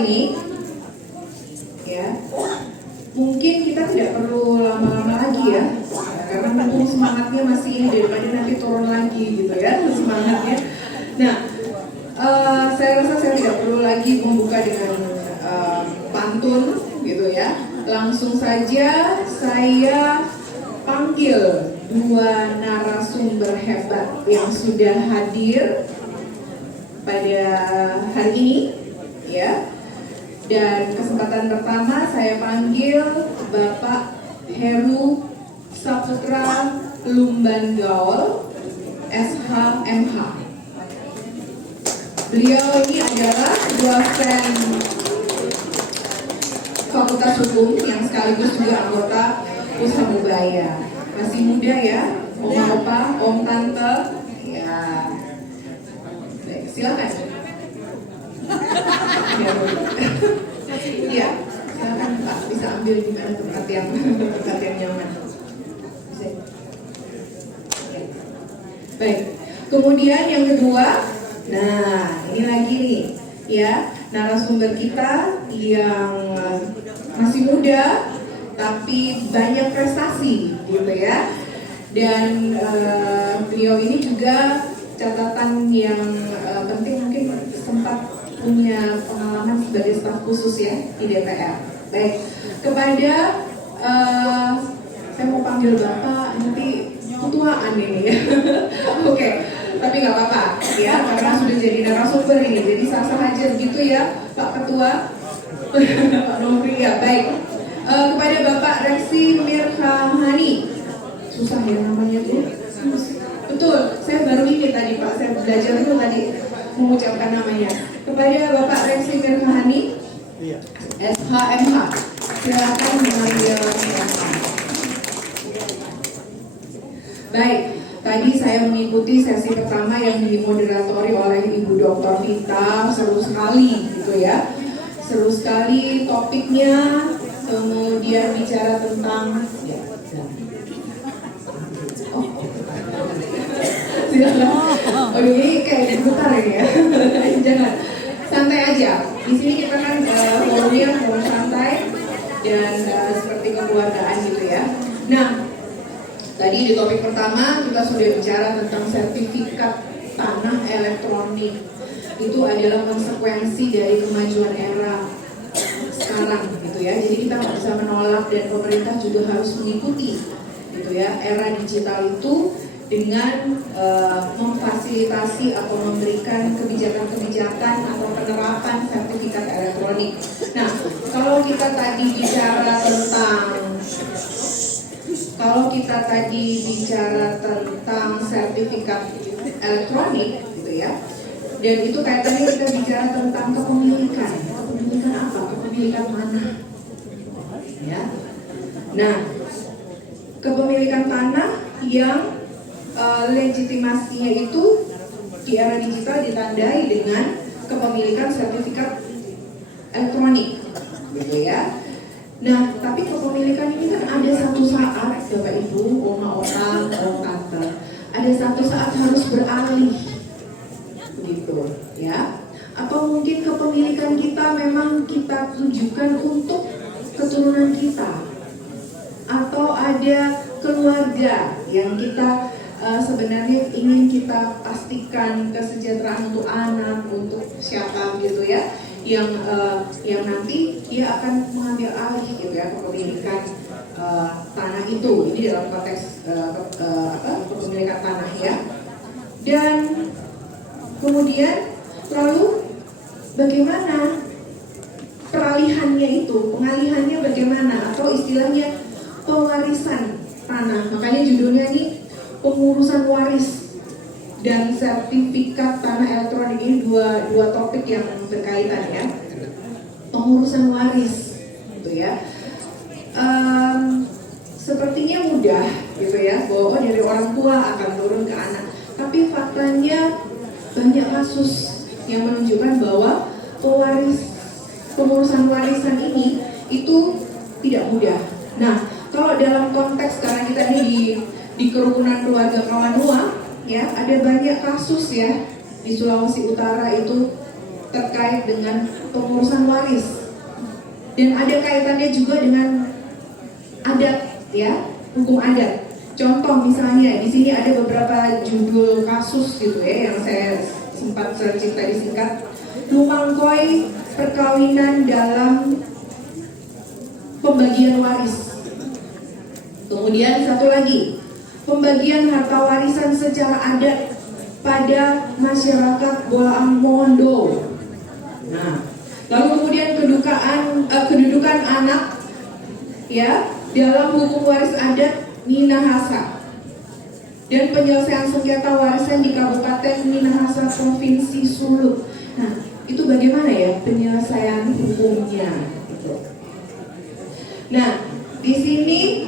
ini, ya, mungkin kita tidak perlu lama-lama lagi ya, karena mumpung semangatnya masih ini daripada nanti turun lagi gitu ya semangatnya. Nah, saya rasa saya tidak perlu lagi membuka dengan pantun gitu ya. Langsung saja saya panggil dua narasumber hebat yang sudah hadir pada hari ini, ya. Dan kesempatan pertama saya panggil Bapak Heru Saputra Lumbangaol, SHMH. Beliau ini adalah dosen Fakultas Hukum yang sekaligus juga anggota Pusat Masih muda ya, opa-opa, om tante, ya. Baik, silakan. Iya, silakan Pak, bisa ambil di mana tempat yang nyaman. Bisa. Baik, kemudian yang kedua, nah ini lagi nih, ya, narasumber kita yang masih muda tapi banyak prestasi gitu ya. Dan beliau ini juga catatan yang penting, mungkin sempat punya pengalaman sebagai staf khusus ya di DPR. Baik, kepada saya mau panggil Bapak, nanti ketuaan ini ya. Oke, tapi nggak apa-apa ya, karena sudah jadi narasumber ini, jadi sah-sah aja begitu ya Pak Ketua. Pak Nofri ya, baik. Kepada Bapak Reksi Mirhahani, susah ya namanya tuh. Betul, saya baru ini tadi Pak, saya belajar itu tadi mengucapkan namanya. Kepada Bapak Reksi Mirhahani, SHMH, silakan mengambil mikrofon. Baik, tadi saya mengikuti sesi pertama yang dimoderatori oleh Ibu Dr. Vita, seru sekali gitu ya. Seru sekali topiknya, kemudian bicara tentang oh ini kayak diputar ini ya. Jangan, santai aja. Di sini kita kan forumnya forum santai dan seperti kekeluargaan gitu ya. Nah, tadi di topik pertama kita sudah bicara tentang sertifikat tanah elektronik. Itu adalah konsekuensi dari kemajuan era sekarang gitu ya. Jadi kita nggak bisa menolak dan pemerintah juga harus mengikuti gitu ya era digital itu dengan memfasilitasi atau memberikan kebijakan-kebijakan atau penerapan sertifikat elektronik. Nah, kalau kita tadi bicara tentang sertifikat elektronik gitu ya, dan itu kaitannya kita bicara tentang kepemilikan apa? Kepemilikan tanah ya. Nah, kepemilikan tanah yang legitimasinya itu di era digital ditandai dengan kepemilikan sertifikat elektronik gitu ya. Nah, tapi kepemilikan ini kan ada satu saat, Bapak Ibu, oma orang tante, ada satu saat harus beralih gitu ya. Atau mungkin kepemilikan kita memang kita tujukan untuk keturunan kita, atau ada keluarga yang kita sebenarnya ingin kita pastikan kesejahteraan untuk anak, untuk siapa gitu ya, yang nanti dia akan mengambil alih gitu ya kepemilikan tanah itu. Ini dalam konteks kepemilikan tanah ya. Dan kemudian lalu bagaimana peralihannya itu, pengalihannya bagaimana, atau istilahnya pewarisan tanah. Makanya judulnya ini pengurusan waris dan sertifikat tanah elektronik. Ini dua topik yang berkaitan ya. Pengurusan waris gitu ya. Sepertinya mudah gitu ya, bahwa dari orang tua akan turun ke anak. Tapi faktanya banyak kasus yang menunjukkan bahwa pengurusan warisan ini itu tidak mudah. Nah, kalau dalam konteks karena kita ini di kerukunan keluarga Kawanua ya, ada banyak kasus ya di Sulawesi Utara itu terkait dengan pengurusan waris, dan ada kaitannya juga dengan adat, ya, hukum adat. Contoh misalnya di sini ada beberapa judul kasus gitu ya yang saya sempat searching tadi singkat. Lumangkoi perkawinan dalam pembagian waris. Kemudian satu lagi, pembagian harta warisan secara adat pada masyarakat Bolaang Mondo. Nah, lalu kemudian kedudukan anak, ya, dalam hukum waris adat Minahasa, dan penyelesaian sengketa warisan di Kabupaten Minahasa Provinsi Sulut. Nah, itu bagaimana ya penyelesaian hukumnya gitu. Nah, di sini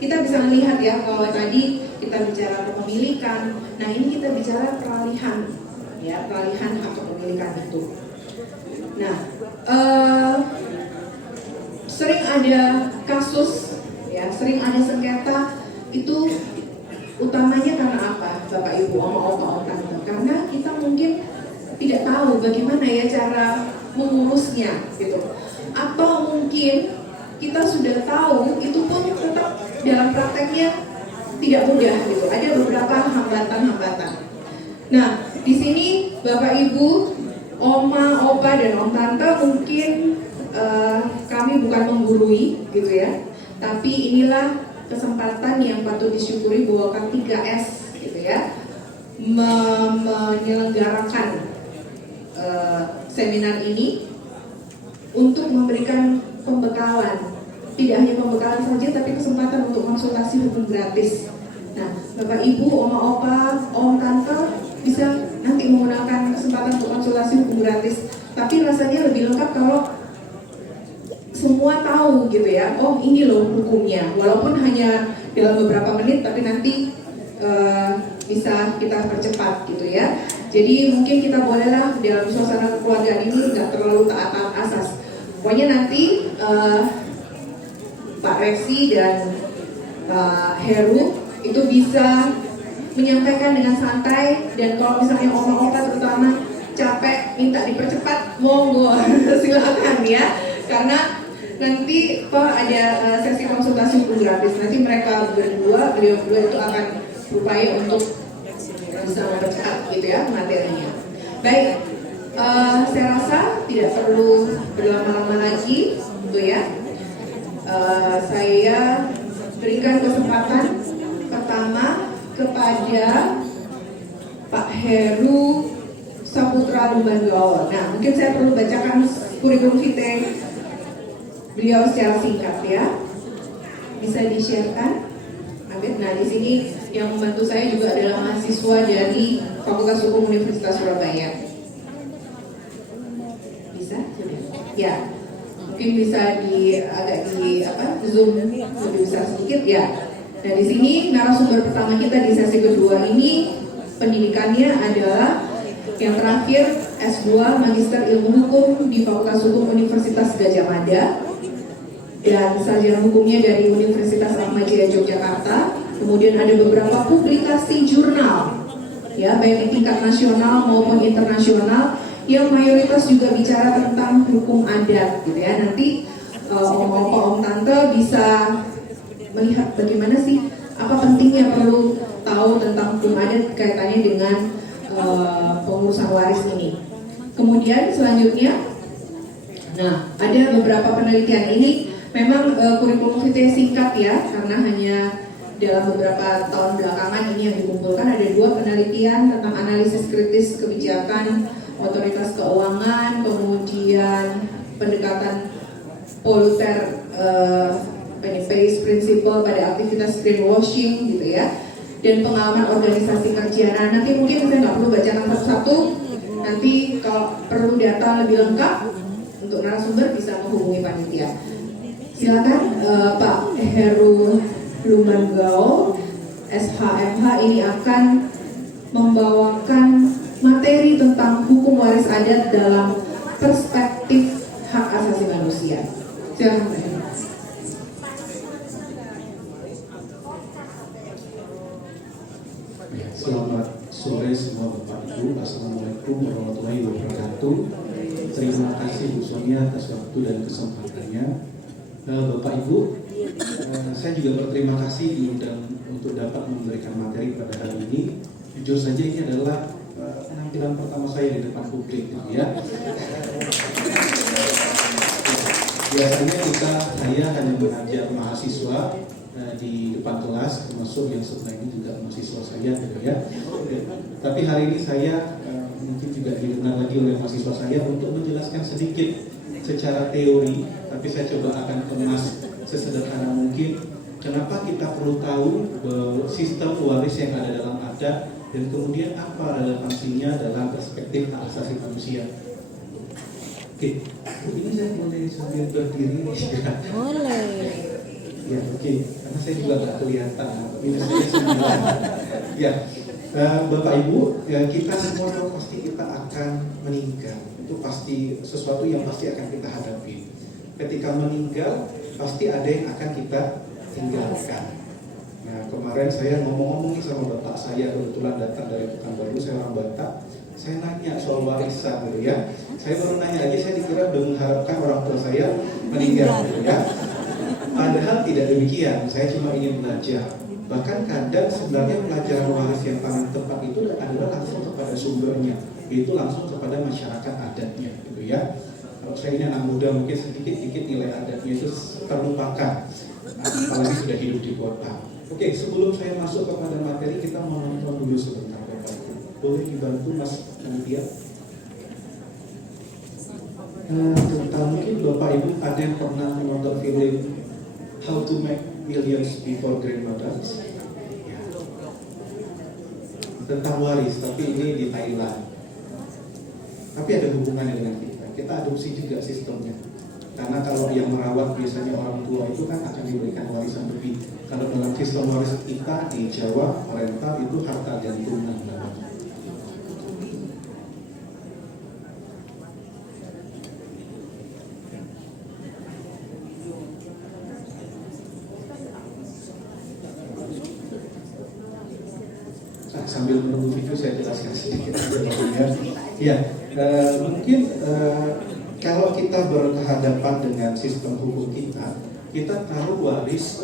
kita bisa melihat ya, kalau tadi kita bicara kepemilikan, nah ini kita bicara peralihan, ya, peralihan hak kepemilikan itu. Nah, sering ada kasus, ya, sering ada sengketa itu utamanya karena apa, Bapak Ibu, Oma, Opa, Om, Tante? Karena kita mungkin tidak tahu bagaimana ya cara mengurusnya, gitu. Atau mungkin kita sudah tahu, itu pun tetap dalam prakteknya tidak mudah, gitu. Ada beberapa hambatan-hambatan. Nah, di sini Bapak Ibu, Oma, Opa, dan Om Tante mungkin kami bukan menggurui, gitu ya. Tapi inilah kesempatan yang patut disyukuri bahwa K3S, gitu ya, menyelenggarakan seminar ini untuk memberikan pembekalan. Tidak hanya pembekalan saja, tapi kesempatan untuk konsultasi hukum gratis. Nah, Bapak Ibu, Oma, Opa, Om, Tante bisa nanti menggunakan kesempatan untuk konsultasi hukum gratis. Tapi rasanya lebih lengkap kalau semua tahu, gitu ya. Oh, ini loh hukumnya. Walaupun hanya dalam beberapa menit, tapi nanti bisa kita percepat, gitu ya. Jadi mungkin kita bolehlah dalam suasana kekeluargaan ini nggak terlalu taat asas. Pokoknya nanti Pak Reksi dan Pak Heru itu bisa menyampaikan dengan santai, dan kalau misalnya oma-opa terutama capek minta dipercepat, monggo silakan ya, karena nanti ada sesi konsultasi hukum gratis. Nanti mereka beliau berdua itu akan berupaya untuk bisa mempercepat, gitu ya, materinya. Baik, saya rasa tidak perlu berlama-lama lagi, gitu ya. Saya berikan kesempatan pertama kepada Pak Heru Saputra Lumanggaol. Nah, mungkin saya perlu bacakan kurikulum vitae beliau secara singkat ya. Bisa di-share-kan? Nah, di sini yang membantu saya juga adalah mahasiswa dari Fakultas Hukum Universitas Surabaya. Bisa? Ya. Mungkin bisa zoom lebih besar sedikit ya. Nah, di sini narasumber pertama kita di sesi kedua ini pendidikannya adalah yang terakhir S2 Magister Ilmu Hukum di Fakultas Hukum Universitas Gadjah Mada dan sarjana hukumnya dari Universitas Atmajaya Yogyakarta. Kemudian ada beberapa publikasi jurnal, ya, baik di tingkat nasional maupun internasional, yang mayoritas juga bicara tentang hukum adat, gitu ya. Nanti Om Tante bisa melihat bagaimana sih, apa pentingnya perlu tahu tentang hukum adat kaitannya dengan pengurusan waris ini. Kemudian selanjutnya, nah, ada beberapa penelitian ini. Memang kurikulum vitae singkat ya, karena hanya dalam beberapa tahun belakangan ini yang dikumpulkan. Ada 2 penelitian tentang analisis kritis kebijakan otoritas keuangan, kemudian pendekatan polluter Pace Principle pada aktivitas greenwashing, gitu ya, dan pengalaman organisasi kajian. Nah, nanti mungkin saya nggak perlu bacakan satu-satu. Nanti kalau perlu data lebih lengkap untuk narasumber bisa menghubungi panitia. Silakan Pak Heru Lumanggaol SHMH ini akan membawakan materi tentang hukum waris adat dalam perspektif hak asasi manusia. Silakan Pak Heru. Selamat sore semua Bapak Ibu. Assalamualaikum warahmatullahi wabarakatuh. Terima kasih Bu Sonia atas waktu dan kesempatannya. Bapak Ibu, saya juga berterima kasih diundang untuk dapat memberikan materi pada hari ini. Jujur saja ini adalah penampilan pertama saya di depan publik, gitu ya. Biasanya saya hanya mengajar mahasiswa di depan kelas, termasuk yang sebelah ini juga mahasiswa saya, gitu ya. Tapi hari ini saya mungkin juga diundang lagi oleh mahasiswa saya untuk menjelaskan sedikit secara teori, tapi saya coba akan kemas sesederhana mungkin. Kenapa kita perlu tahu sistem waris yang ada dalam adat dan kemudian apa relevansinya dalam perspektif hak asasi manusia. Oke, ini saya boleh sambil berdiri ya. Boleh. Ya, oke. Karena saya juga nggak kelihatan. Ini saya sembilan. Ya, Bapak Ibu, ya, kita semua tahu pasti kita akan meninggal. Itu pasti sesuatu yang pasti akan kita hadapi. Ketika meninggal, pasti ada yang akan kita tinggalkan. Nah, kemarin saya ngomong-ngomong sama bapak saya, kebetulan datang dari Pekanbaru, saya orang Batak. Saya nanya soal warisan, gitu ya. Saya baru nanya aja, saya dikira udah mengharapkan orang tua saya meninggal, gitu ya. Padahal tidak demikian, saya cuma ingin belajar. Bahkan kadang sebenarnya pelajaran waris yang paling tepat itu adalah langsung kepada sumbernya, yaitu langsung kepada masyarakat adatnya, gitu ya. Kalau saya ini anak muda mungkin sedikit-sedikit nilai adatnya itu terlupakan, apalagi sudah hidup di kota. Oke, sebelum saya masuk kepada materi, kita mau nonton dulu sebentar, Bapak Ibu. Boleh dibantu Mas Nadia? Tentang mungkin Bapak Ibu ada yang pernah menonton film How to Make Millions Before Grandmothers? Ya. Tentang waris, tapi ini di Thailand. Tapi ada hubungannya dengan kita. Kita adopsi juga sistemnya. Karena kalau yang merawat biasanya orang tua itu kan akan diberikan warisan lebih. Kalau dalam sistem waris kita di Jawa, Oriental itu harta gantungan. Sambil menunggu video saya jelaskan sedikit ya. Ya, mungkin kalau kita berhadapan dengan sistem hukum kita tahu waris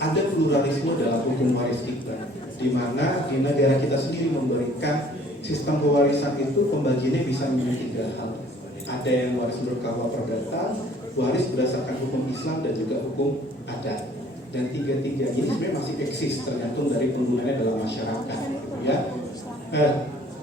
ada pluralisme dalam hukum waris kita, di mana di negara kita sendiri memberikan sistem pewarisan itu pembagiannya bisa menjadi tiga hal. Ada yang waris berkawal perdata, waris berdasarkan hukum Islam dan juga hukum adat. Dan tiga-tiga ini sebenarnya masih eksis tergantung dari penggunaannya dalam masyarakat, gitu ya.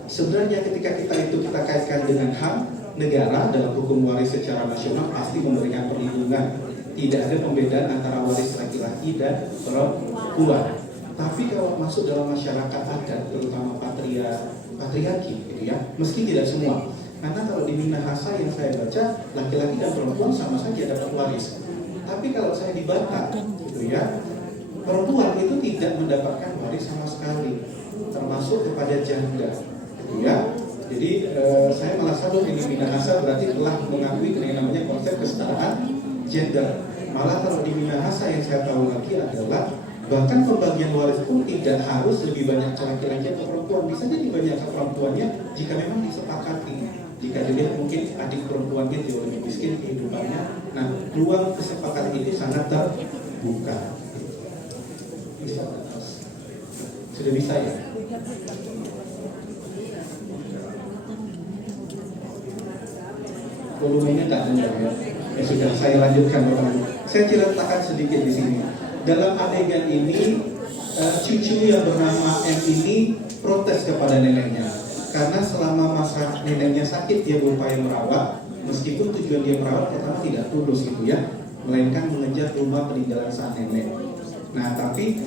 Sebenarnya ketika kita kaitkan dengan HAM, negara dalam hukum waris secara nasional pasti memberikan perlindungan. Tidak ada pembedaan antara waris laki-laki dan perempuan. Tapi kalau masuk dalam masyarakat adat, terutama patriarki, gitu ya, meski tidak semua. Karena kalau di Minahasa yang saya baca, laki-laki dan perempuan sama saja dapat waris. Tapi kalau saya di Batak, gitu ya, perempuan itu tidak mendapatkan waris sama sekali, termasuk kepada janda, gitu ya. Jadi saya malah sadar ini Minahasa berarti telah mengakui yang namanya konsep kesetaraan gender. Malah kalau di Minahasa yang saya tahu lagi adalah bahkan pembagian waris pun tidak harus lebih banyak laki-laki atau perempuan, bisa jadi banyak perempuannya jika memang disepakati. Jika dilihat mungkin adik perempuannya jauh lebih miskin kehidupannya, nah ruang kesepakatan itu sangat terbuka. Bisa atas, sudah bisa ya? Volumenya tak dengar ya? Ya sudah, saya lanjutkan Bapak. Saya ceritakan sedikit di sini. Dalam adegan ini, cucu yang bernama M ini protes kepada neneknya. Karena selama masa neneknya sakit dia berupaya merawat, meskipun tujuan dia merawat pertama tidak tulus gitu ya, melainkan mengejar rumah peninggalan sang nenek. Nah tapi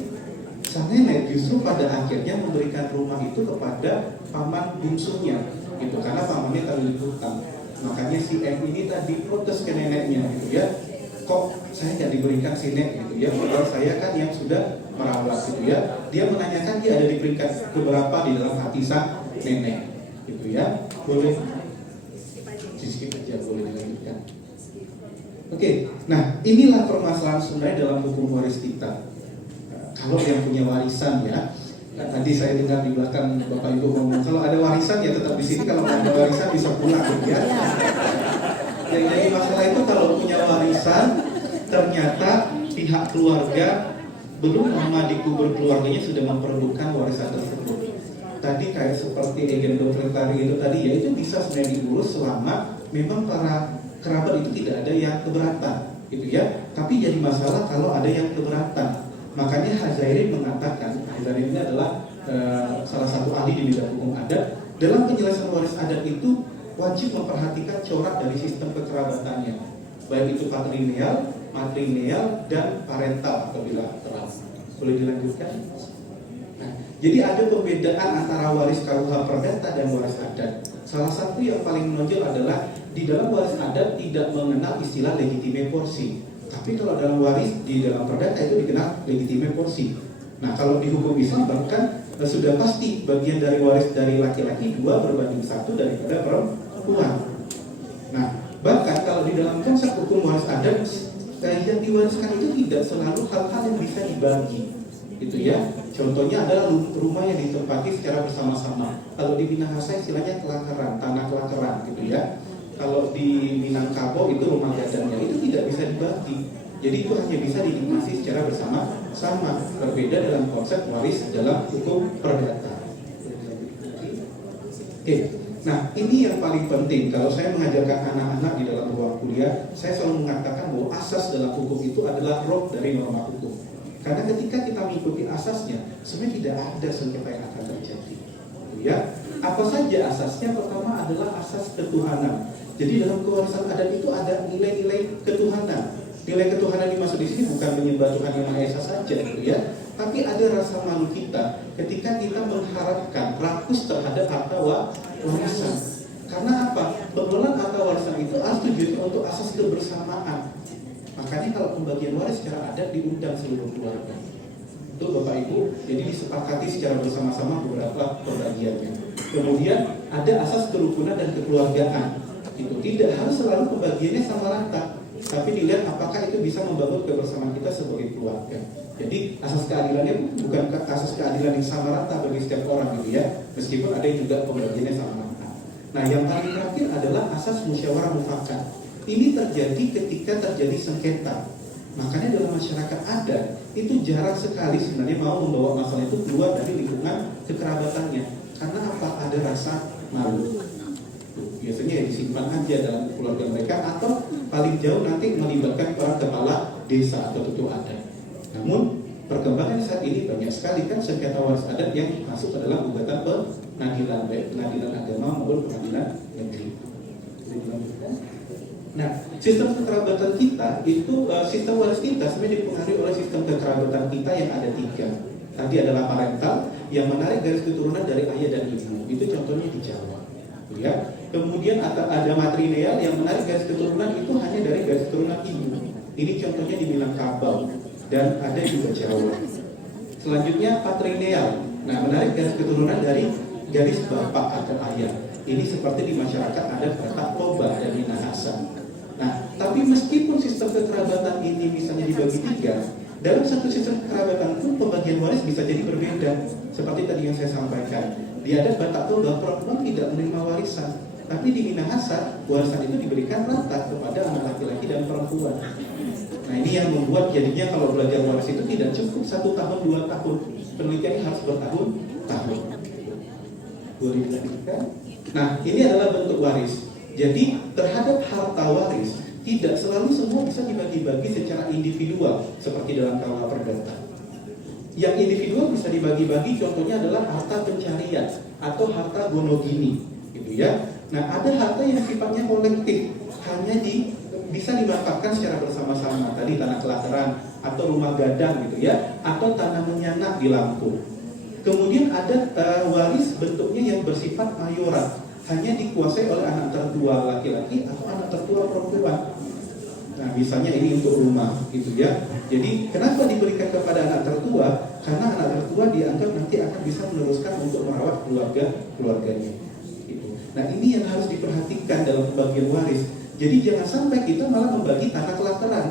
sang nenek justru pada akhirnya memberikan rumah itu kepada paman bungsunya, gitu, karena pamannya terlilit hutang. Makanya si M ini tadi protes ke neneknya, gitu ya, kok saya tidak diberikan si nek, gitu ya, padahal saya kan yang sudah merawat, gitu ya. Dia menanyakan dia ada di peringkat keberapa di dalam hati sang nenek, gitu ya. Boleh skip aja, boleh dilanjutkan. Oke, nah inilah permasalahan sebenarnya dalam hukum waris kita. Kalau yang punya warisan ya, Nah, tadi saya dengar di belakang Bapak Ibu ngomong kalau ada warisan ya tetap di sini, kalau nggak ada warisan bisa pulang ya. Yang jadi masalah itu kalau punya warisan ternyata pihak keluarga belum lama dikubur keluarganya sudah memperebutkan warisan tersebut. Tadi kayak seperti agen doktrin itu tadi ya, itu bisa sebenarnya diurus selama memang para kerabat itu tidak ada yang keberatan gitu ya. Tapi jadi masalah kalau ada yang keberatan. Makanya Hazairin mengatakan, Hazairin ini adalah salah satu ahli di bidang hukum adat. Dalam penjelasan waris adat itu wajib memperhatikan corak dari sistem kekerabatannya, baik itu patrilineal, matrilineal, dan parental atau bilateral. Boleh dilanjutkan? Nah, jadi ada perbedaan antara waris KUH Perdata dan waris adat. Salah satu yang paling menonjol adalah di dalam waris adat tidak mengenal istilah legitime porsi. Tapi kalau dalam waris di dalam perdata itu dikenal legitime porsi. Nah, kalau di hukum Islam bahkan sudah pasti bagian dari waris dari laki-laki 2 berbanding 1 daripada perempuan. Nah, bahkan kalau di dalam konsep hukum waris adat yang diwariskan itu tidak selalu hal-hal yang bisa dibagi, gitu ya. Contohnya adalah rumah yang ditempati secara bersama-sama. Kalau di Minahasa istilahnya kelakaran, tanah kelakaran, gitu ya. Kalau di Minangkabau itu rumah gadangnya itu tidak bisa dibagi. Jadi itu hanya bisa dinikmati secara bersama-sama. Berbeda dalam konsep waris dalam hukum perdata. Oke. Nah, ini yang paling penting. Kalau saya mengajarkan anak-anak di dalam ruang kuliah, saya selalu mengatakan bahwa asas dalam hukum itu adalah roh dari norma hukum. Karena ketika kita mengikuti asasnya, sebenarnya tidak ada sengketa yang akan terjadi. Ya, apa saja asasnya? Pertama adalah asas ketuhanan. Jadi dalam kewarisan adat itu ada nilai-nilai ketuhanan. Nilai ketuhanan dimaksud di sini bukan menyembah Tuhan Yang Maha Esa saja, gitu ya. Tapi ada rasa malu kita ketika kita mengharapkan rakus terhadap harta warisan. Karena apa? Pengelolaan harta warisan itu harus tujuannya untuk asas kebersamaan. Makanya kalau pembagian waris secara adat diundang seluruh keluarga. Itu Bapak Ibu, jadi disepakati secara bersama-sama beberapa pembagiannya. Kemudian ada asas kerukunan dan kekeluargaan. Itu tidak harus selalu pembagiannya sama rata, tapi dilihat apakah itu bisa membangun kebersamaan kita sebagai keluarga. Jadi asas keadilannya bukan asas keadilan yang sama rata bagi setiap orang gitu ya, meskipun ada yang juga pembagiannya sama rata. Nah, yang paling terakhir adalah asas musyawarah mufakat. Ini terjadi ketika terjadi sengketa. Makanya dalam masyarakat adat itu jarang sekali sebenarnya mau membawa masalah itu keluar dari lingkungan kekerabatannya. Karena apa? Ada rasa malu. Biasanya ya disimpan aja dalam keluarga mereka, atau paling jauh nanti melibatkan para kepala desa atau tutu adat. Namun perkembangan saat ini banyak sekali kan sengketa waris adat yang masuk adalah gugatan pengadilan, baik pengadilan agama maupun pengadilan negeri. Nah, sistem kekerabatan kita itu, sistem waris kita sebenarnya dipengaruhi oleh sistem kekerabatan kita yang ada 3. Tadi adalah parental yang menarik garis keturunan dari ayah dan ibu. Itu contohnya di Jawa. Ya. Kemudian ada matrilineal yang menarik garis keturunan itu hanya dari garis keturunan ibu. Ini contohnya di Minangkabau dan ada juga Jawa. Selanjutnya patrilineal. Nah, menarik garis keturunan dari garis bapak atau ayah. Ini seperti di masyarakat ada Batak Toba dan Minahasa. Nah, tapi meskipun sistem kekerabatan ini misalnya dibagi 3, dalam satu sistem kekerabatan pun pembagian waris bisa jadi berbeda. Seperti tadi yang saya sampaikan, di adat Batak Toba perempuan tidak menerima warisan, tapi di Minahasa warisan itu diberikan rata kepada anak laki-laki dan perempuan. Nah, ini yang membuat jadinya kalau belajar waris itu tidak cukup 1 tahun 2 tahun, penelitiannya harus bertahun-tahun. Boleh dilanjutkan? Nah, ini adalah bentuk waris. Jadi terhadap harta waris tidak selalu semua bisa dibagi-bagi secara individual seperti dalam KUH Perdata. Yang individual bisa dibagi-bagi contohnya adalah harta pencarian atau harta gonogini, gitu ya. Nah, ada harta yang sifatnya kolektif, hanya bisa dimanfaatkan secara bersama-sama. Tadi tanah kelakaran atau rumah gadang, gitu ya, atau tanah menyanak di Lampung. Kemudian ada waris bentuknya yang bersifat mayorat, hanya dikuasai oleh anak tertua laki-laki atau anak tertua perempuan. Nah, misalnya ini untuk rumah, gitu ya. Jadi kenapa diberikan kepada anak tertua? Karena anak tertua dianggap nanti akan bisa meneruskan untuk merawat keluarganya. Gitu. Nah, ini yang harus diperhatikan dalam pembagian waris. Jadi jangan sampai kita malah membagi tanah kelakaran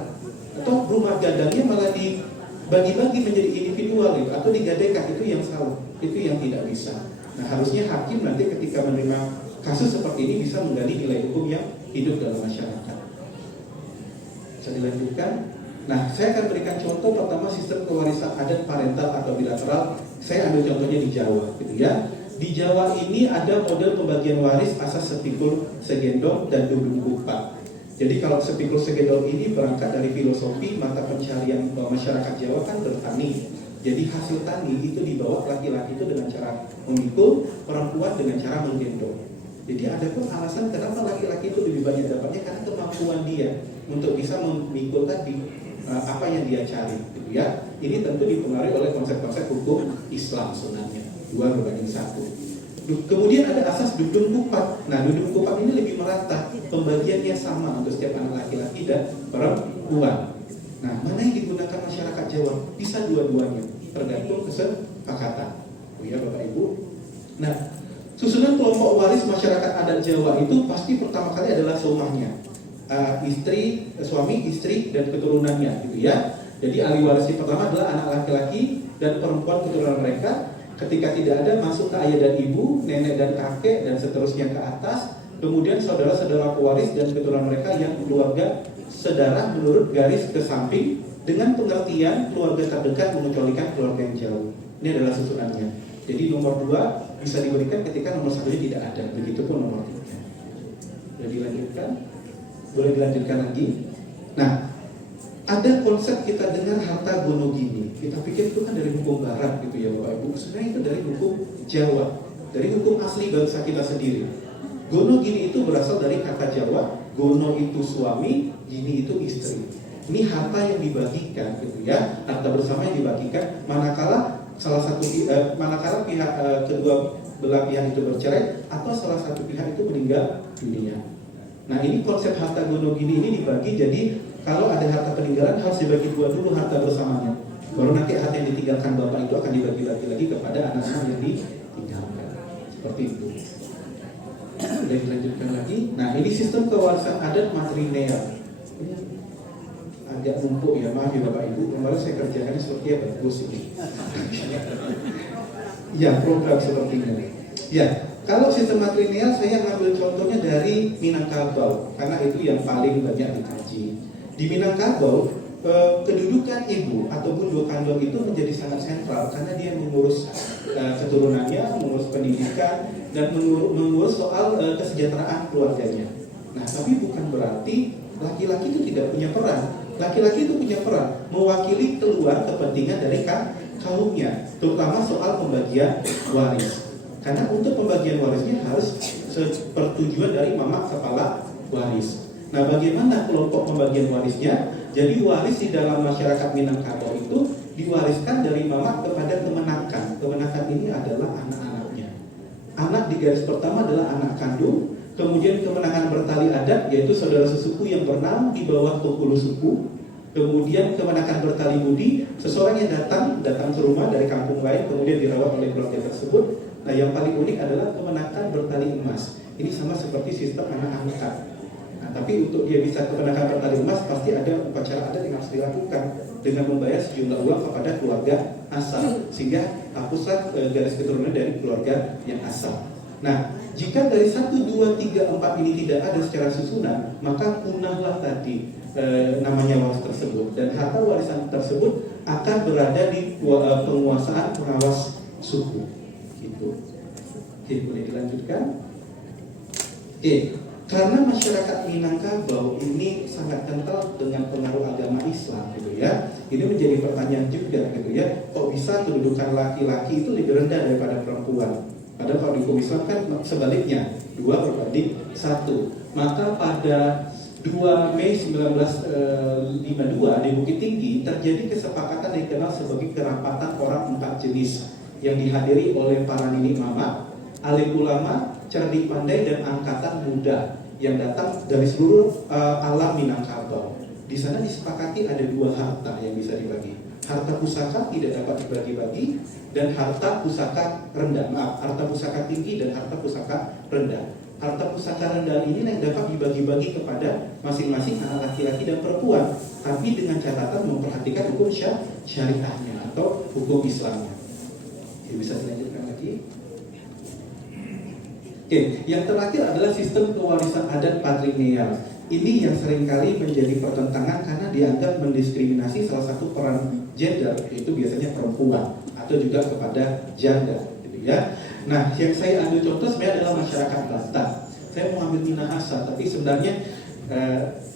atau rumah gadangnya malah dibagi-bagi menjadi individual. dijual itu atau digadaikan itu yang salah, itu yang tidak bisa. Nah harusnya hakim nanti ketika menerima kasus seperti ini bisa menggali nilai hukum yang hidup dalam masyarakat. Bisa dilanjutkan. Nah saya akan berikan contoh pertama sistem kewarisan adat parental atau bilateral. Saya ambil contohnya di Jawa, gitu ya. Di Jawa ini ada model pembagian waris asas sepikul segendong dan dudung kupat. Jadi kalau sepikul segendong ini berangkat dari filosofi mata pencarian masyarakat Jawa kan bertani. Jadi hasil tani itu dibawa laki-laki itu dengan cara memikul, perempuan dengan cara menggendong. Jadi ada pun alasan kenapa laki-laki itu lebih banyak dapatnya karena kemampuan dia untuk bisa memikul tadi apa yang dia cari, gitu ya. Ini tentu dipengaruhi oleh konsep-konsep hukum Islam sebenarnya 2/1. Kemudian ada asas dudung kupat. Nah, dudung kupat ini lebih merata, pembagiannya sama untuk setiap anak laki-laki dan perempuan. Nah, mana yang digunakan masyarakat Jawa? Bisa dua-duanya, tergantung kesepakatan. Oh ya, Bapak Ibu. Nah, susunan kelompok waris masyarakat adat Jawa itu pasti pertama kali adalah somahnya. Suami, istri, dan keturunannya, gitu ya. Jadi ahli waris pertama adalah anak laki-laki dan perempuan keturunan mereka. Ketika tidak ada, masuk ke ayah dan ibu, nenek dan kakek, dan seterusnya ke atas. Kemudian saudara-saudara pewaris dan keturunan mereka yang keluarga sedarah menurut garis ke samping dengan pengertian keluarga terdekat mengecualikan keluarga yang jauh. Ini adalah susunannya. Jadi nomor 2 bisa diberikan ketika nomor 1 tidak ada. Begitupun nomor 3. Sudah dilanjutkan? Boleh dilanjutkan lagi? Nah, ada konsep kita dengar harta gono gini. Kita pikir itu kan dari hukum barat gitu ya Bapak Ibu. Sebenarnya itu dari hukum Jawa, dari hukum asli bangsa kita sendiri. Gono gini itu berasal dari kata Jawa. Gono itu suami, gini itu istri. Ini harta yang dibagikan gitu ya. Harta bersama yang dibagikan manakala manakala pihak kedua belah pihak itu bercerai atau salah satu pihak itu meninggal dunia. Nah ini konsep harta gono gini ini dibagi jadi kalau ada harta peninggalan harus dibagi dua dulu harta bersamanya. Baru nanti harta yang ditinggalkan bapak itu akan dibagi lagi kepada anak-anak yang ditinggalkan. Seperti itu. Sudah dilanjutkan lagi. Nah ini sistem kewarisan adat matrilineal. Agak numpuk ya, maaf ya Bapak Ibu. Kemarin saya kerjakannya seperti apa? Bagus ini. Ya program seperti ini. Ya. Kalau sistem matrilineal saya ngambil contohnya dari Minangkabau karena itu yang paling banyak dikaji. Di Minangkabau kedudukan ibu ataupun dokandong itu menjadi sangat sentral karena dia mengurus keturunannya, mengurus pendidikan dan mengurus soal kesejahteraan keluarganya. Nah, tapi bukan berarti laki-laki itu tidak punya peran. Laki-laki itu punya peran mewakili keluar kepentingan dari kaumnya, terutama soal pembagian waris. Karena untuk pembagian warisnya harus persetujuan dari mama kepala waris. Nah, bagaimana kelompok pembagian warisnya? Jadi waris di dalam masyarakat Minangkabau itu diwariskan dari mama kepada kemenakan. Kemenakan ini adalah anak-anaknya. Anak di garis pertama adalah anak kandung. Kemudian kemenangan bertali adat yaitu saudara sesuku yang bernama di bawah penghulu suku. Kemudian kemenakan bertali budi, seseorang yang datang ke rumah dari kampung lain kemudian dirawat oleh keluarga tersebut. Nah yang paling unik adalah kemenakan bertali emas. Ini sama seperti sistem anak angkat. Nah tapi untuk dia bisa kemenakan bertali emas pasti ada upacara adat yang harus dilakukan dengan membayar sejumlah uang kepada keluarga asal sehingga hapuslah garis keturunan dari keluarga yang asal. Nah jika dari 1, 2, 3, 4 ini tidak ada secara susunan maka punahlah tadi namanya waris tersebut dan harta warisan tersebut akan berada di penguasaan pengawas suku. Gitu. Oke, boleh dilanjutkan? Oke, karena masyarakat Minangkabau ini sangat kental dengan pengaruh agama Islam, gitu ya. Ini menjadi pertanyaan juga, gitu ya. Kok bisa kedudukan laki-laki itu lebih rendah daripada perempuan? Padahal kalau di hukum Islam kan sebaliknya 2/1. Maka pada 2 Mei 1952 di Bukit Tinggi terjadi kesepakatan yang dikenal sebagai kerapatan orang 4 jenis yang dihadiri oleh para ninik mama, alim ulama, cerdik pandai dan angkatan muda yang datang dari seluruh alam Minangkabau. Di sana disepakati ada 2 harta yang bisa dibagi. Harta pusaka tidak dapat dibagi-bagi dan harta pusaka rendah. Harta pusaka tinggi dan harta pusaka rendah. Harta pusaka rendah ini yang dapat dibagi-bagi kepada masing-masing anak laki-laki dan perempuan, tapi dengan catatan memperhatikan hukum syariahnya. atau hukum Islamnya. Oke, bisa dilanjutkan lagi. Oke, yang terakhir adalah sistem pewarisan adat patrilineal. Ini yang seringkali menjadi pertentangan karena dianggap mendiskriminasi salah satu peran gender, yaitu biasanya perempuan atau juga kepada janda, gitu ya. Nah, yang saya ambil contoh sebenarnya adalah masyarakat Batak. Saya mau ambil Minahasa, tapi sebenarnya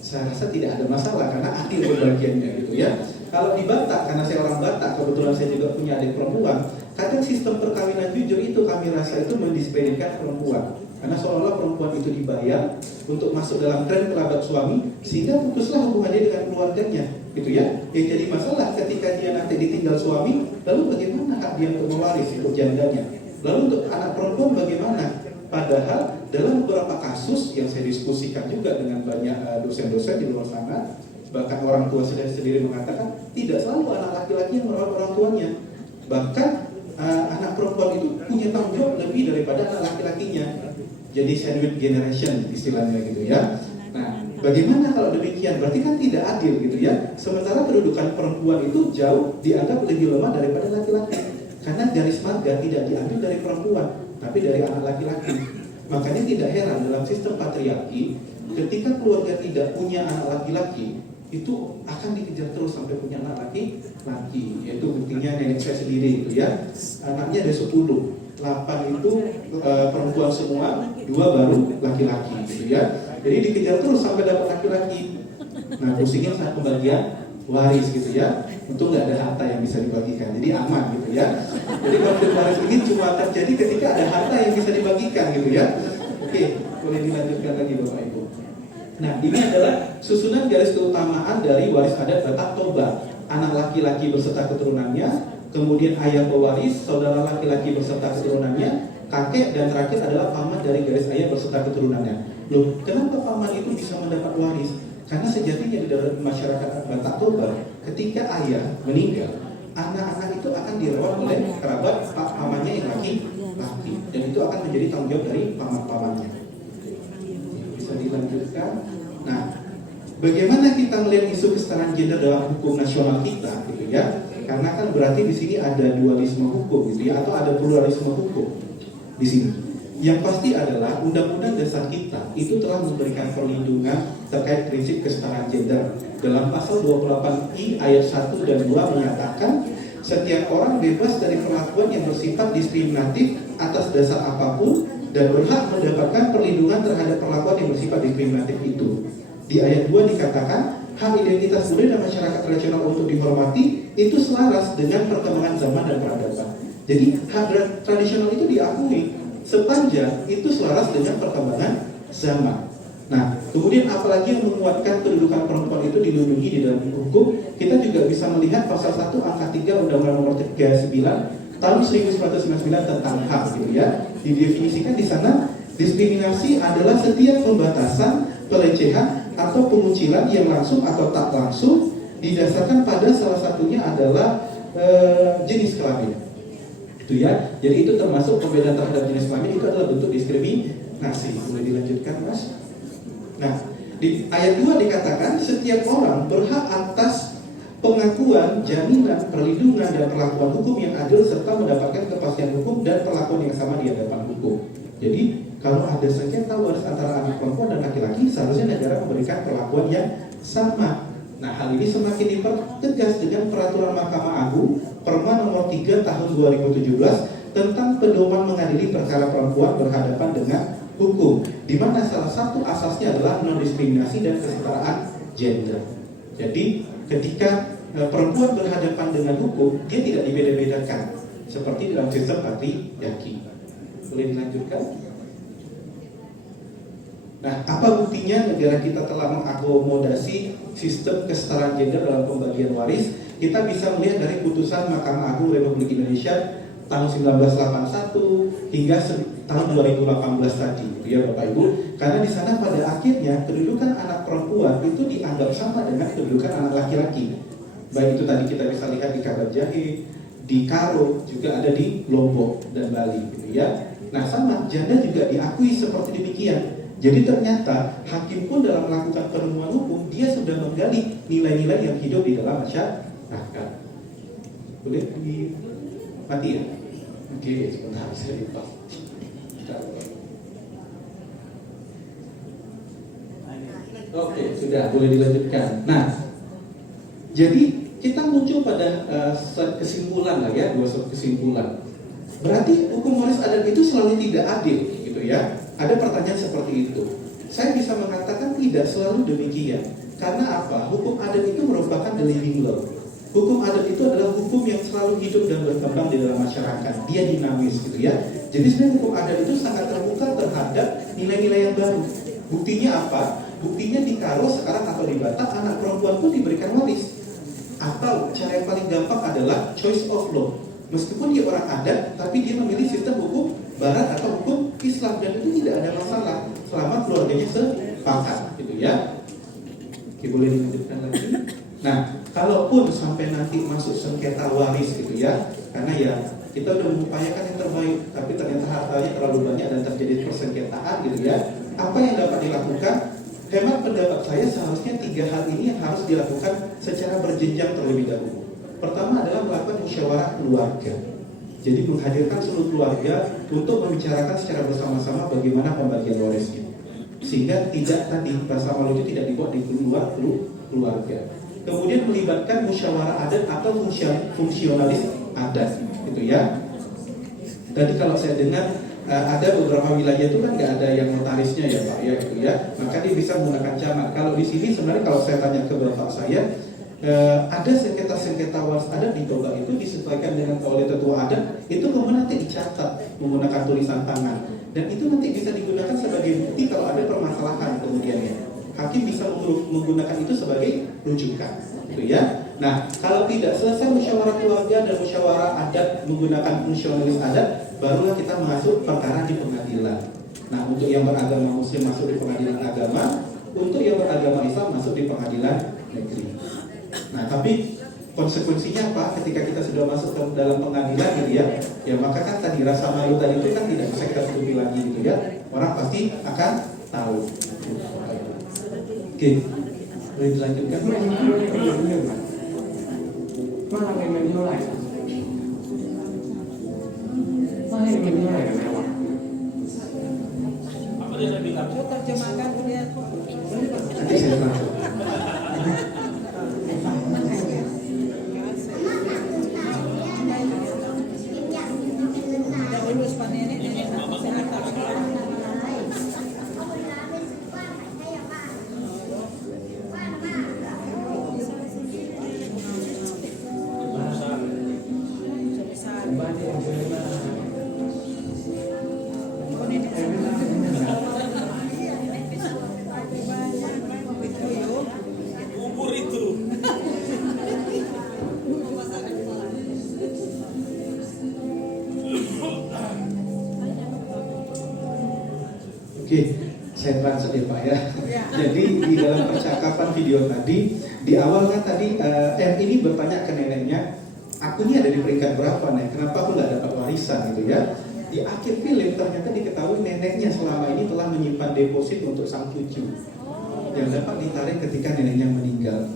saya rasa tidak ada masalah karena adil pembagiannya, gitu ya. Kalau di Batak, karena saya orang Batak, kebetulan saya juga punya adik perempuan, kadang sistem perkawinan jujur itu kami rasa itu mendiskreditkan perempuan. Karena seolah-olah perempuan itu dibayar untuk masuk dalam tren kerabat suami, sehingga putuslah hubungannya dengan keluarganya, gitu ya. Yang jadi masalah ketika dia nanti ditinggal suami, lalu bagaimana hak dia untuk mewaris untuk jandanya? Lalu untuk anak perempuan bagaimana? Padahal dalam beberapa kasus yang saya diskusikan juga dengan banyak dosen-dosen di luar sana, bahkan orang tua sendiri mengatakan tidak selalu anak laki-laki yang merawat orang tuanya. Bahkan anak perempuan itu punya tanggung jawab lebih daripada anak laki-lakinya. Jadi sandwich generation istilahnya, gitu ya. Nah, bagaimana kalau demikian? Berarti kan tidak adil, gitu ya. Sementara kedudukan perempuan itu jauh dianggap lebih lemah daripada laki-laki. Karena garis marga tidak diambil dari perempuan, tapi dari anak laki-laki. Makanya tidak heran dalam sistem patriarki, ketika keluarga tidak punya anak laki-laki, itu akan dikejar terus sampai punya anak laki-laki. Yaitu buktinya nenek saya sendiri, gitu ya. Anaknya ada 10, 8 itu perempuan semua, 2 baru laki-laki, gitu ya. Jadi dikejar terus sampai dapat laki-laki. Nah, pusingnya saat pembagian waris, gitu ya. Untung nggak ada harta yang bisa dibagikan, jadi aman, gitu ya. Jadi konflik waris ini cuma terjadi ketika ada harta yang bisa dibagikan, gitu ya. Oke, boleh dilanjutkan lagi Bapak Ibu. Nah, ini adalah susunan garis keutamaan dari waris adat Batak Toba. Anak laki-laki beserta keturunannya, kemudian ayah pewaris, saudara laki-laki beserta keturunannya, kakek, dan terakhir adalah paman dari garis ayah beserta keturunannya. Loh, kenapa paman itu bisa mendapat waris? Karena sejatinya di dalam masyarakat Batak Toba, ketika ayah meninggal, anak-anak itu akan dirawat oleh kerabat pamannya yang laki-laki, dan itu akan menjadi tanggung jawab dari paman-pamannya. Bisa dilanjutkan. Nah, bagaimana kita melihat isu kesetaraan gender dalam hukum nasional kita, gitu ya? Karena kan berarti di sini ada dualisme hukum, gitu ya, atau ada pluralisme hukum di sini. Yang pasti adalah Undang-Undang Dasar kita itu telah memberikan perlindungan terkait prinsip kesetaraan gender. Dalam pasal 28I ayat 1 dan 2 menyatakan setiap orang bebas dari perlakuan yang bersifat diskriminatif atas dasar apapun dan berhak mendapatkan perlindungan terhadap perlakuan yang bersifat diskriminatif itu. Di ayat 2 dikatakan hak identitas budaya dan masyarakat tradisional untuk dihormati itu selaras dengan perkembangan zaman dan peradaban. Jadi hak tradisional itu diakui sepanjang itu selaras dengan perkembangan zaman. Nah, kemudian apalagi yang menguatkan kedudukan perempuan itu dilindungi di dalam hukum, kita juga bisa melihat pasal 1 angka 3 Undang-Undang Nomor 39 tahun 1999 tentang HAM, gitu ya. Didefinisikan di sana diskriminasi adalah setiap pembatasan, pelecehan atau pengucilan yang langsung atau tak langsung didasarkan pada salah satunya adalah jenis kelamin. Itu ya. Jadi itu termasuk pembedaan terhadap jenis kelamin itu adalah bentuk diskriminasi. Boleh dilanjutkan, Mas? Nah, di ayat 2 dikatakan setiap orang berhak atas pengakuan, jaminan, perlindungan dan perlakuan hukum yang adil serta mendapatkan kepastian hukum dan perlakuan yang sama di hadapan hukum. Jadi kalau ada sengketa waris antara anak perempuan dan laki-laki, seharusnya negara memberikan perlakuan yang sama. Nah, hal ini semakin dipertegas dengan peraturan Mahkamah Agung Perma nomor 3 tahun 2017 tentang pedoman mengadili perkara perempuan berhadapan dengan hukum, di mana salah satu asasnya adalah non-diskriminasi dan kesetaraan gender. Jadi ketika perempuan berhadapan dengan hukum, dia tidak dibeda-bedakan seperti dalam sistem patriarki. Boleh dilanjutkan? Nah, apa buktinya negara kita telah mengakomodasi sistem kesetaraan gender dalam pembagian waris? Kita bisa melihat dari putusan Mahkamah Agung Republik Indonesia tahun 1981 hingga tahun 2018 tadi, gitu ya Bapak Ibu. Karena di sana pada akhirnya kedudukan anak perempuan itu dianggap sama dengan kedudukan anak laki-laki. Baik itu tadi kita bisa lihat di Kabar Jahe, di Karo, juga ada di Lombok dan Bali, gitu ya. Nah, sama janda juga diakui seperti demikian. Jadi ternyata hakim pun dalam melakukan penemuan hukum dia sudah menggali nilai-nilai yang hidup di dalam masyarakat. Boleh di mati ya? Oke, sebentar saya lupa. Oke, sudah boleh dilanjutkan. Nah, jadi kita muncul pada kesimpulan lah ya, dua kesimpulan. Berarti hukum waris adat itu selalu tidak adil, gitu ya? Ada pertanyaan seperti itu. Saya bisa mengatakan tidak selalu demikian. Karena apa? Hukum adat itu merupakan the living law. Hukum adat itu adalah hukum yang selalu hidup dan berkembang di dalam masyarakat. Dia dinamis, gitu ya. Jadi sebenarnya hukum adat itu sangat terbuka terhadap nilai-nilai yang baru. Buktinya apa? Buktinya di Karo sekarang atau di Batak anak perempuan pun diberikan waris. Atau cara yang paling gampang adalah choice of law. Meskipun dia orang adat, tapi dia memilih sistem hukum Barat atau hukum Islam, dan itu tidak ada masalah selama keluarganya sepakat, gitu ya. Oke, boleh dilanjutkan lagi. Nah, kalaupun sampai nanti masuk sengketa waris, gitu ya, karena ya kita udah mengupayakan yang terbaik, tapi ternyata hartanya terlalu banyak dan terjadi persengketaan, gitu ya. Apa yang dapat dilakukan? Hemat pendapat saya seharusnya 3 hal ini yang harus dilakukan secara berjenjang terlebih dahulu. Pertama adalah melakukan musyawarah keluarga. Jadi menghadirkan seluruh keluarga untuk membicarakan secara bersama-sama bagaimana pembagian warisnya. Sehingga tidak tadi rasa malu itu tidak dibuat di luar keluarga. Kemudian melibatkan musyawarah adat atau fungsionalis adat, gitu ya. Tadi kalau saya dengar ada beberapa wilayah itu kan nggak ada yang notarisnya ya Pak ya, gitu ya. Maka dia bisa menggunakan camat. Kalau di sini sebenarnya kalau saya tanya ke bapak saya, ada sengketa waris adat di Toba itu disesuaikan dengan oleh tetua adat, itu kemudian nanti dicatat menggunakan tulisan tangan, dan itu nanti bisa digunakan sebagai bukti kalau ada permasalahan kemudiannya. Hakim bisa menggunakan itu sebagai rujukan, gitu ya. Nah, kalau tidak selesai musyawarah keluarga dan musyawarah adat menggunakan fungsionalis adat, barulah kita masuk perkara di pengadilan. Nah, untuk yang beragama Muslim masuk di pengadilan agama, untuk yang beragama Islam masuk di pengadilan negeri. Nah, tapi konsekuensinya apa? Ketika kita sudah masuk ke dalam pengadilan, gitu ya, ya maka kan tadi rasa malu tadi itu kan tidak bisa kita tutupi lagi, gitu ya. Orang pasti akan tahu. Oke, boleh dilanjutkan? Malah memang nilai. Saya ingin nilai mewah. Apa dia bilang? Terjemahkan dia. Nanti saya langsung. Urus panenek nenek kesehatan. Kubur itu. Oke, saya translate ya Pak ya. Jadi di dalam percakapan video tadi, di awal kan tadi M ini bertanya ke neneknya, aku ini ada di peringkat berapa nih? Kenapa aku nggak dapat warisan gitu ya? Di akhir film ternyata diketahui neneknya selama ini telah menyimpan deposit untuk sang cucu yang dapat ditarik ketika neneknya meninggal.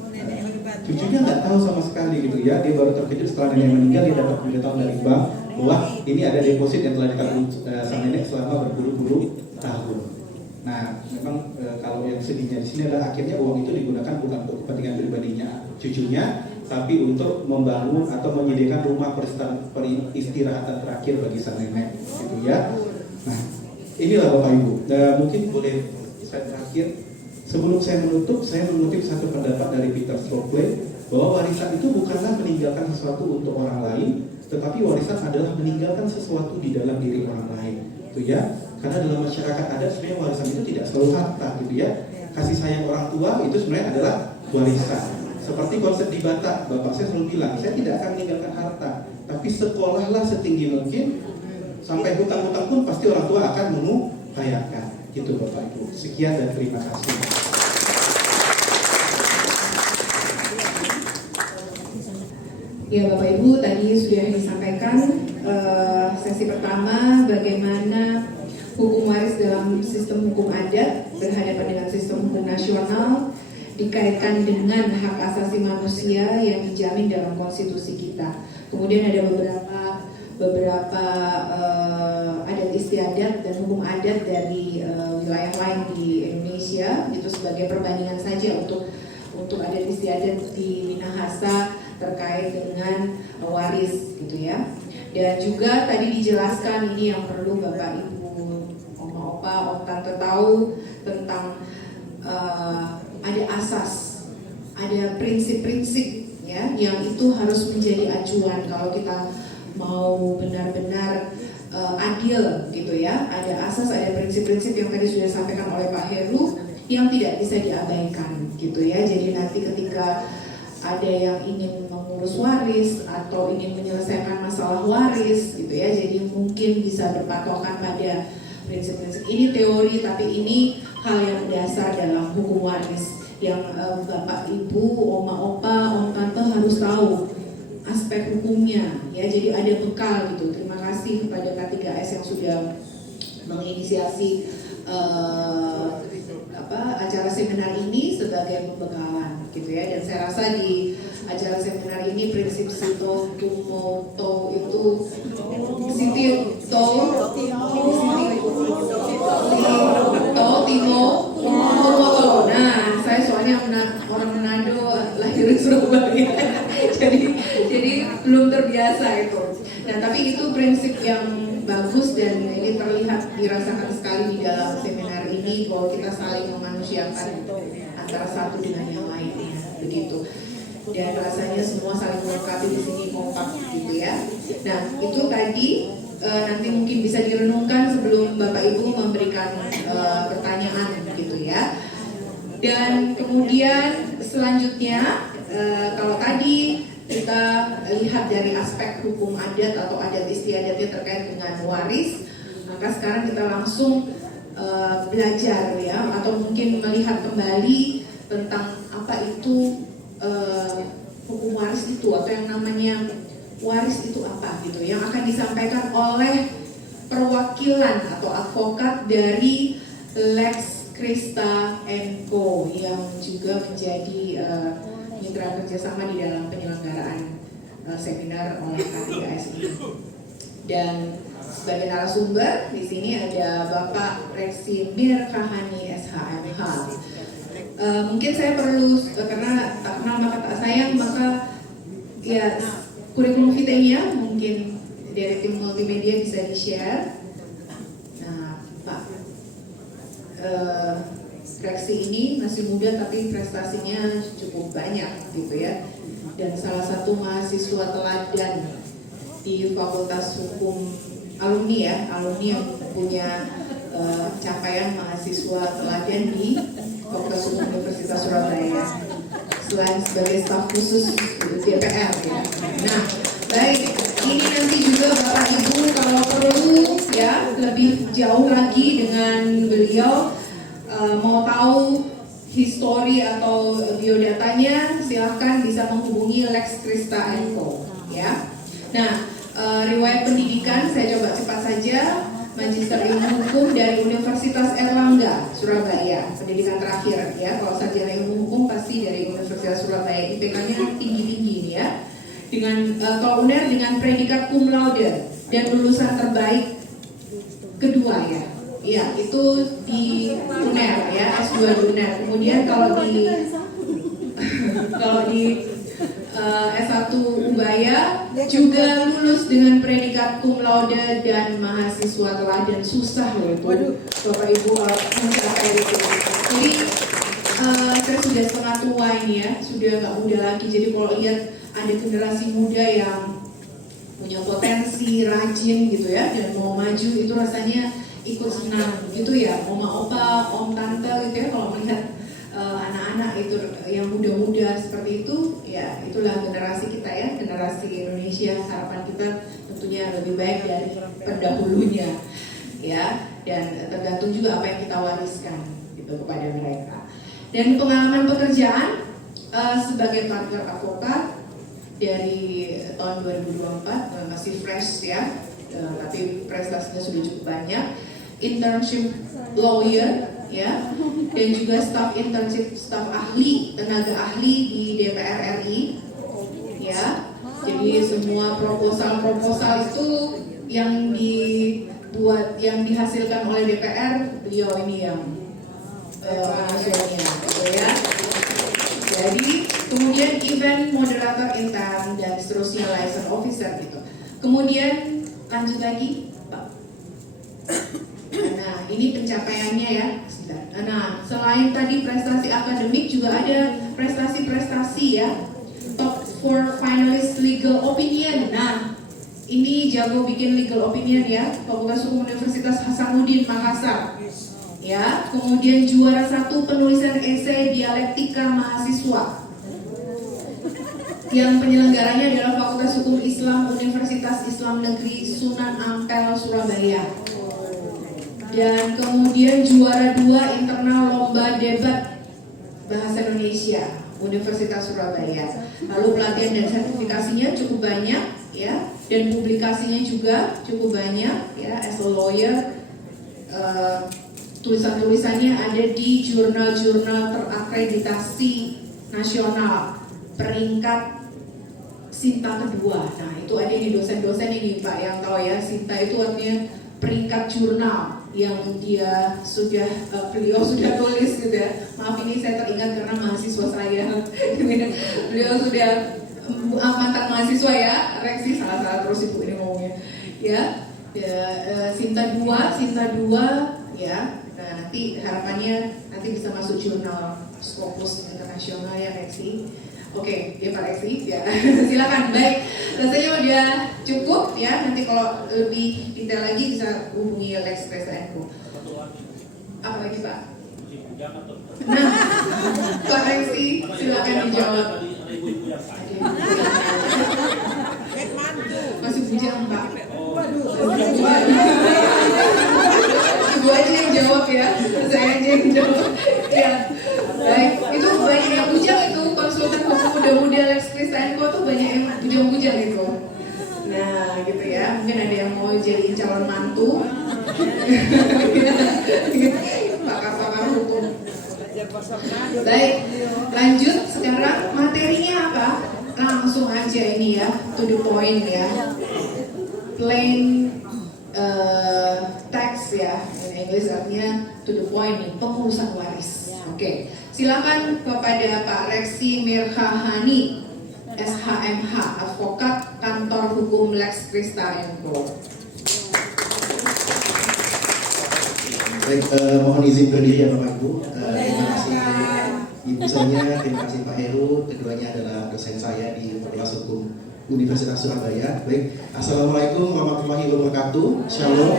Cucunya nggak tahu sama sekali gitu ya, dia baru terkejut setelah neneknya meninggal, dia dapat pemberitahuan dari bank bahwa ini ada deposit yang telah ditarik sang nenek selama berpuluh-puluh tahun. Nah, memang kalau yang sedihnya di sini adalah akhirnya uang itu digunakan bukan untuk kepentingan pribadinya cucunya, tapi untuk membangun atau menyediakan rumah peristirahatan terakhir bagi sang nenek, gitu ya. Nah, inilah Bapak Ibu. Mungkin boleh saya terakhir. Sebelum saya menutup, saya mengutip satu pendapat dari Peter Stropley bahwa warisan itu bukanlah meninggalkan sesuatu untuk orang lain, tetapi warisan adalah meninggalkan sesuatu di dalam diri orang lain, gitu ya. Karena dalam masyarakat adat sebenarnya warisan itu tidak selalu harta, gitu ya. Kasih sayang orang tua itu sebenarnya adalah warisan. Seperti konsep di Batak, bapak saya selalu bilang, saya tidak akan meninggalkan harta, tapi sekolahlah setinggi mungkin, sampai hutang-hutang pun pasti orang tua akan mengupayakan. Gitu Bapak Ibu. Sekian dan terima kasih. Ya Bapak Ibu, tadi sudah disampaikan sesi pertama bagaimana hukum waris dalam sistem hukum adat berhadapan dengan sistem hukum nasional dikaitkan dengan hak asasi manusia yang dijamin dalam konstitusi kita. Kemudian ada beberapa adat istiadat dan hukum adat dari wilayah lain di Indonesia, itu sebagai perbandingan saja untuk adat istiadat di Minahasa terkait dengan waris gitu ya. Dan juga tadi dijelaskan ini yang perlu Bapak Ibu, Oma Opa, Om Tante tahu tentang ada asas, ada prinsip-prinsip ya yang itu harus menjadi acuan kalau kita mau benar-benar adil gitu ya. Ada asas, ada prinsip-prinsip yang tadi sudah disampaikan oleh Pak Heru yang tidak bisa diabaikan gitu ya. Jadi nanti ketika ada yang ingin mengurus waris atau ingin menyelesaikan masalah waris gitu ya, jadi mungkin bisa berpatokan pada prinsip-prinsip ini teori, tapi ini hal yang mendasar dalam hukum waris yang Bapak Ibu, Oma Opa, Om Tante harus tahu aspek hukumnya ya. Jadi ada bekal gitu. Terima kasih kepada K3S yang sudah menginisiasi acara seminar ini sebagai pembekalan gitu ya. Dan saya rasa di acara seminar ini prinsip Sito Tumoto itu Tumoto. Nah, saya soalnya orang Manado, lahir di Surabaya. jadi belum terbiasa itu. Nah, tapi itu prinsip yang bagus dan ini terlihat dirasakan sekali di dalam seminar ini bahwa kita saling memanusiakan antara satu dengan yang lainnya begitu. Dan rasanya semua saling melengkapi di sini, kompak gitu ya. Nah, itu tadi nanti mungkin bisa direnungkan sebelum Bapak Ibu memberikan pertanyaan gitu ya. Dan kemudian selanjutnya kalau tadi kita lihat dari aspek hukum adat atau adat istiadatnya terkait dengan waris, maka sekarang kita langsung belajar ya, atau mungkin melihat kembali tentang apa itu hukum waris itu, atau yang namanya waris itu apa gitu, yang akan disampaikan oleh perwakilan atau advokat dari Lex Krista & Co yang juga menjadi mitra kerjasama di dalam penyelenggaraan seminar oleh K3S ini. Dan sebagai narasumber di sini ada Bapak Reksi Mirkahani SHMH. Mungkin saya perlu, karena tak kenal maka tak sayang, maka ya kurikulum vitae-nya mungkin dari tim multimedia bisa di-share. Nah, Pak Reksi ini masih muda tapi prestasinya cukup banyak gitu ya. Dan salah satu mahasiswa teladan di Fakultas Hukum, alumni yang punya capaian mahasiswa teladan di Fakultas Hukum Universitas Surabaya, selain sebagai staf khusus DPR ya. Nah, baik, ini nanti juga Bapak Ibu kalau perlu ya lebih jauh lagi dengan beliau, mau tahu histori atau biodatanya, silahkan bisa menghubungi Lex Krista & Co ya. Nah, riwayat pendidikan saya coba cepat saja. Magister Ilmu Hukum dari Universitas Erlangga, Surabaya, pendidikan terakhir ya. Kalau sarjana ilmu hukum pasti dari Universitas Surabaya, IPK-nya tinggi-tinggi ini ya. Dengan kalau UNER dengan predikat cum laude dan lulusan terbaik kedua ya. Iya, itu di UNER ya, S2 di UNER. Kemudian kalau di S1 Ubaya juga lulus dengan predikat cum laude dan mahasiswa teladan. Susah loh itu Bapak Ibu kalau mencapai itu. Jadi saya sudah setengah tua ini ya, sudah nggak muda lagi. Jadi kalau lihat ada generasi muda yang punya potensi, rajin gitu ya, dan mau maju, itu rasanya ikut senang gitu ya. Oma Opa, Om Tante gitu ya, kalau melihat anak-anak itu yang muda-muda seperti itu, ya itulah generasi kita ya, generasi Indonesia. Harapan kita tentunya lebih baik dari pendahulunya ya, dan tergantung juga apa yang kita wariskan gitu kepada mereka. Dan pengalaman pekerjaan sebagai partner advokat dari tahun 2024 masih fresh ya, tapi prestasinya sudah cukup banyak. Internship lawyer ya, dan juga staf internship, staf ahli, tenaga ahli di DPR RI ya. Jadi semua proposal itu yang dibuat, yang dihasilkan oleh DPR, beliau ini yang mengasuhnya, gitu ya. Jadi kemudian event moderator intern dan seterusnya liaison officer gitu. Kemudian lanjut lagi, Pak. Nah, ini pencapaiannya ya. Nah, selain tadi prestasi akademik juga ada prestasi-prestasi ya. Top 4 finalist legal opinion. Nah, ini jago bikin legal opinion ya. Fakultas Hukum Universitas Hasanuddin Makassar. Ya, kemudian juara 1 penulisan esai dialektika mahasiswa. Yang penyelenggaranya adalah Fakultas Hukum Islam Universitas Islam Negeri Sunan Ampel Surabaya. Dan kemudian juara 2 internal lomba debat bahasa Indonesia Universitas Surabaya. Lalu pelatihan dan sertifikasinya cukup banyak ya, dan publikasinya juga cukup banyak ya. As a lawyer, tulisan-tulisannya ada di jurnal-jurnal terakreditasi nasional peringkat Sinta kedua. Nah, itu ada di dosen-dosen ini Pak yang tahu ya. Sinta itu artinya peringkat jurnal yang beliau sudah tulis gitu ya. Maaf ini saya teringat karena mahasiswa saya. Beliau sudah mantan mahasiswa ya, Reksi salah terus ibu ini ngomongnya. Ya, Sinta 2 ya. Nah, nanti harapannya nanti bisa masuk jurnal Scopus internasional ya Reksi. Oke, ya Pak Reksi ya. Silakan. Baik, rasanya udah cukup ya. Nanti kalau lebih detail lagi bisa hubungi Lex Presa & Co. Apa lagi Pak? Nah, Pak Reksi silakan dijawab. Masih bujang Pak. Ibu aja yang jawab ya, saya aja yang jawab. Ya, baik. Itu banyak yang bujang itu, konsultan hukum muda-muda Lex Presa & Co tuh banyak yang bujang-bujang itu. Nah, gitu ya. Mungkin ada yang mau jadi calon mantu. Pakar-pakar hukum. Baik, lanjut sekarang materinya apa? Langsung aja ini ya, to the point ya. Plain text ya, in English artinya to the point nih, pengurusan waris. Oke, silakan kepada Pak Reksi Mirhahani, SHMH, advokat kantor hukum Lex Presa & Co. Baik, mohon izin berdiri ya Bapak Ibu. Terima kasih Ibu saya, terima kasih Pak Heru. Keduanya adalah dosen saya di Fakultas Hukum Universitas Surabaya. Baik, Assalamualaikum warahmatullahi wabarakatuh. Shalom.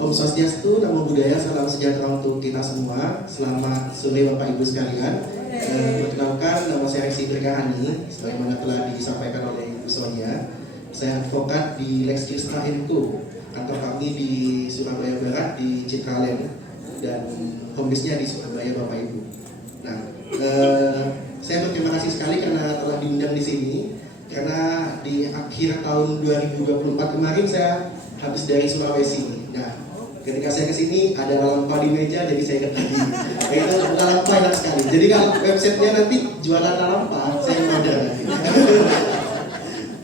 Om Swastiastu, Namo Buddhaya, salam sejahtera untuk kita semua. Selamat sore Bapak Ibu sekalian. Perkenalkan, nama saya Reksi Mirhahani. Sebagaimana telah disampaikan oleh Ibu Sonia, saya advokat di Lex Presa & Co. Kantor kami di Surabaya Barat di Citraland dan home base-nya di Surabaya Bapak Ibu. Nah, saya berterima kasih sekali karena telah diundang di sini. Karena di akhir tahun 2024 kemarin saya habis dari Sulawesi. Nah, ketika saya kesini ada lalampa di meja, jadi saya ingat tadi. Itu lalampa enak sekali. Jadi kalau websitenya nanti jualan lalampa, saya mau ada nanti.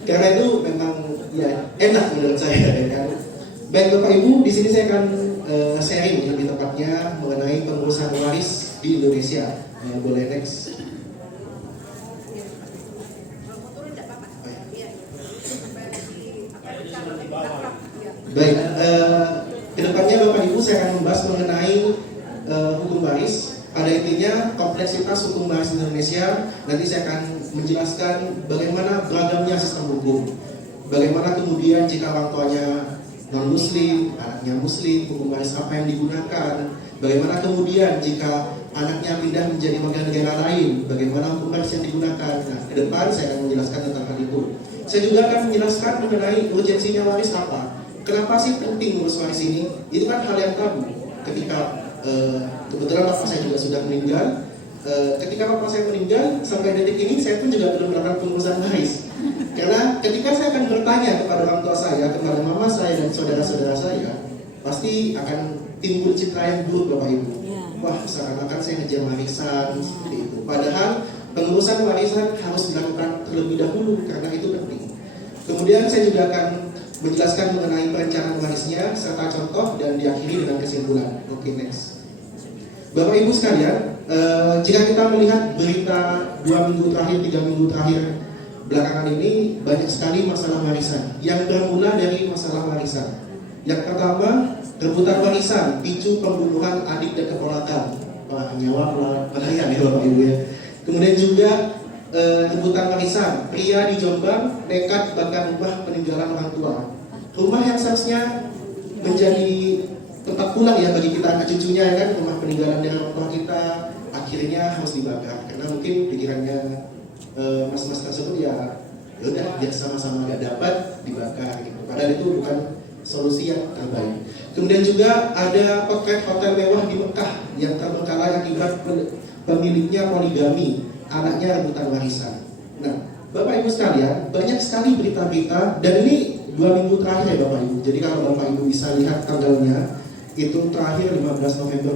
Karena itu memang ya enak menurut saya. Ya kan? Baik Bapak Ibu, di sini saya akan sharing lebih tepatnya mengenai pengurusan waris di Indonesia. Boleh next. Baik, kedepannya Bapak Ibu saya akan membahas mengenai hukum waris. Pada intinya kompleksitas hukum waris di Indonesia. Nanti saya akan menjelaskan bagaimana beragamnya sistem hukum. Bagaimana kemudian jika orang tuanya non-muslim, anaknya muslim, hukum waris apa yang digunakan. Bagaimana kemudian jika anaknya pindah menjadi warga negara lain, bagaimana hukum waris yang digunakan. Nah, ke depan saya akan menjelaskan tentang hal itu. Saya juga akan menjelaskan mengenai urgensinya waris apa. Kenapa sih penting ngurus waris ini? Itu kan hal yang tabu. Ketika kebetulan bapak saya juga sudah meninggal. Ketika bapak saya meninggal sampai detik ini saya pun juga belum melakukan pengurusan waris. Karena ketika saya akan bertanya kepada orang tua saya, kepada mama saya dan saudara-saudara saya, pasti akan timbul citra yang buruk Bapak Ibu. Wah, seakan-akan saya ngejar warisan seperti itu. Padahal pengurusan warisan harus dilakukan terlebih dahulu karena itu penting. Kemudian saya juga akan menjelaskan mengenai perencanaan warisnya serta contoh dan diakhiri dengan kesimpulan. Oke, next. Bapak Ibu sekalian, jika kita melihat berita 2 minggu terakhir, 3 minggu terakhir belakangan ini, banyak sekali masalah warisan yang bermula dari masalah warisan. Yang pertama, rebutan warisan, picu pembunuhan adik dan keponakan. Wah, nyawa melayang ya Bapak Ibu ya. Kemudian juga rebutan warisan, pria di Jombang nekat bakar rumah peninggalan orang tua. Rumah yang seharusnya menjadi tempat pulang ya bagi kita anak cucunya ya kan, rumah peninggalan dari orang tua kita akhirnya harus dibakar karena mungkin pikirannya mas-mas tersebut ya udah biar sama-sama gak dapat dibakar gitu. Padahal itu bukan solusi yang terbaik. Kemudian juga ada potret hotel mewah di Mekah yang terbengkalai akibat pemiliknya poligami, anaknya rebutan warisan. Nah, Bapak Ibu sekalian, banyak sekali berita-berita dan ini 2 minggu terakhir ya Bapak Ibu. Jadi kalau Bapak Ibu bisa lihat tanggalnya, itu terakhir 15 November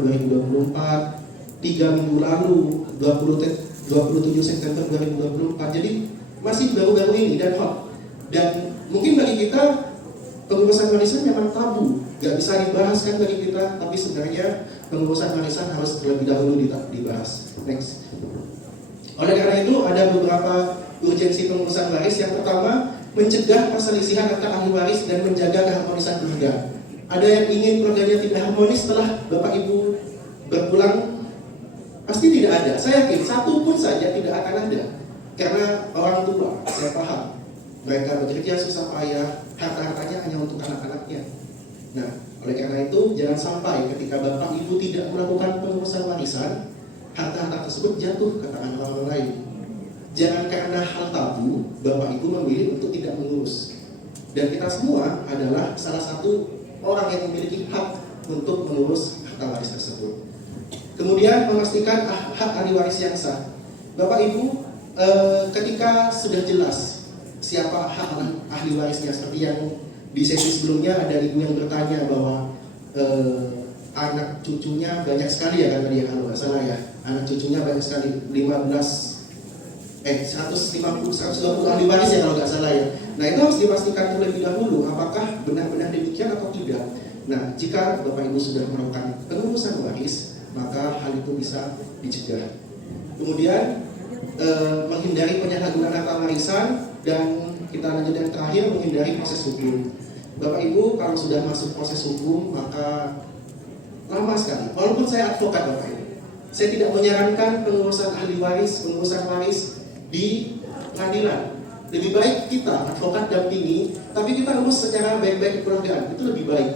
2024, 3 minggu lalu 27 September 2024. Jadi masih baru-baru ini dan hot. Dan mungkin bagi kita pengurusan warisan memang tabu, gak bisa dibahas kan bagi kita, tapi sebenarnya pengurusan warisan harus terlebih dahulu dibahas. Next. Oleh karena itu ada beberapa urgensi pengurusan waris. Yang pertama, mencegah perselisihan antar ahli waris dan menjaga keharmonisan keluarga. Ada yang ingin keluarganya tidak harmonis setelah Bapak Ibu berpulang? Pasti tidak ada. Saya yakin satu pun saja tidak akan ada. Karena orang tua, saya paham, mereka bekerja susah payah, harta-hartanya hanya untuk anak-anaknya. Nah, oleh karena itu jangan sampai ketika Bapak Ibu tidak melakukan pengurusan warisan, harta-harta tersebut jatuh ke tangan orang lain. Jangan karena hal tabu Bapak Ibu memilih untuk tidak mengurus. Dan kita semua adalah salah satu orang yang memiliki hak untuk mengurus harta waris tersebut. Kemudian memastikan hak ahli waris yang sah. Bapak Ibu, ketika sudah jelas siapa hak ahli warisnya, seperti yang di sesi sebelumnya ada ibu yang bertanya bahwa anak cucunya banyak sekali ya kan tadi ya, kalau nggak salah ya, anak cucunya banyak sekali 120 ahli waris ya kalau nggak salah ya. Nah itu harus dipastikan terlebih dahulu apakah benar-benar demikian atau tidak. Nah jika Bapak Ibu sudah melakukan pengurusan waris, maka hal itu bisa dicegah. Kemudian menghindari penyalahgunaan harta warisan, dan kita lanjut yang terakhir, menghindari proses hukum. Bapak Ibu kalau sudah masuk proses hukum maka lama sekali. Walaupun saya advokat Bapak Ibu, saya tidak menyarankan pengurusan ahli waris, pengurusan waris di pengadilan. Lebih baik kita advokat dampingi, tapi kita urus secara baik-baik kekeluargaan, itu lebih baik.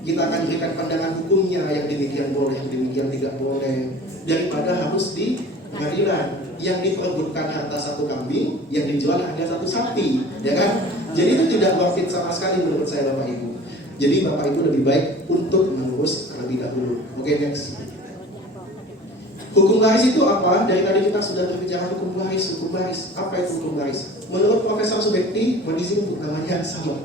Kita akan berikan pandangan hukumnya yang demikian boleh, demikian tidak boleh, daripada harus di pengadilan yang diperebutkan harta satu kambing, yang dijual harga satu sapi, ya kan? Jadi itu tidak worth it sama sekali menurut saya Bapak Ibu. Jadi Bapak Ibu lebih baik untuk mengurus terlebih dahulu. Oke, next. Hukum waris itu apa? Dari tadi kita sudah berbicara hukum waris. Hukum waris, apa itu hukum waris? Menurut Profesor Subekti, mohon izin untuk namanya sama.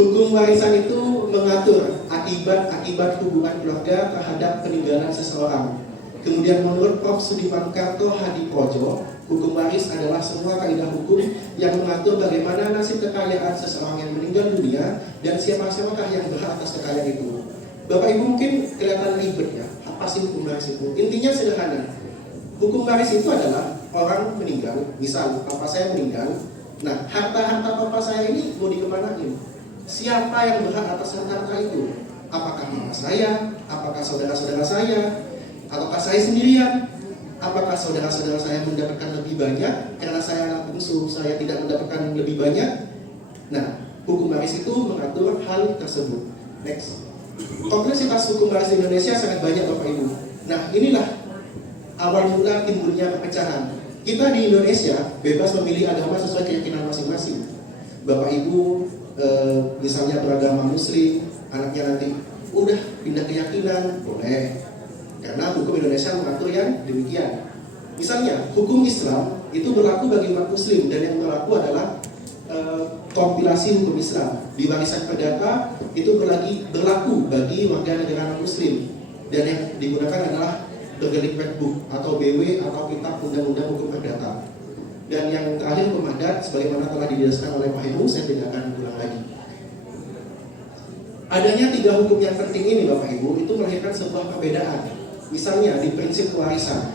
Hukum warisan itu mengatur akibat hubungan keluarga terhadap peninggalan seseorang. Kemudian menurut Prof. Sudiman Karto Hadiprojo, hukum waris adalah semua kaidah hukum yang mengatur bagaimana nasib kekayaan seseorang yang meninggal dunia dan siapa-siapakah yang berhak atas kekayaan itu. Bapak Ibu mungkin kelihatan ribet ya, apa sih hukum waris itu? Intinya sederhana. Hukum waris itu adalah orang meninggal, misal papa saya meninggal. Nah, harta-harta papa saya ini mau dikemanain? Siapa yang berhak atas harta-harta itu? Apakah mama saya? Apakah saudara-saudara saya? Ataukah saya sendirian? Apakah saudara-saudara saya mendapatkan lebih banyak karena saya anak bungsu, saya tidak mendapatkan lebih banyak? Nah, hukum waris itu mengatur hal tersebut. Next. Kompleksitas hukum waris di Indonesia sangat banyak Bapak Ibu. Nah, inilah awal mula timbulnya perpecahan. Kita di Indonesia bebas memilih agama sesuai keyakinan masing-masing. Bapak Ibu misalnya beragama Muslim, anaknya nanti udah pindah keyakinan, boleh. Karena hukum Indonesia mengatur yang demikian. Misalnya hukum Islam itu berlaku bagi umat Muslim, dan yang berlaku adalah kompilasi hukum Islam. Di warisan perdata itu berlaku bagi warga negara non Muslim, dan yang digunakan adalah bergelik red book atau BW atau kitab undang-undang hukum perdata. Dan yang terakhir hukum adat, sebagaimana telah dijelaskan oleh Pak Ibu, saya tidak akan ulang lagi. Adanya 3 hukum yang penting ini Bapak Ibu, itu melahirkan sebuah perbedaan. Misalnya di prinsip warisan,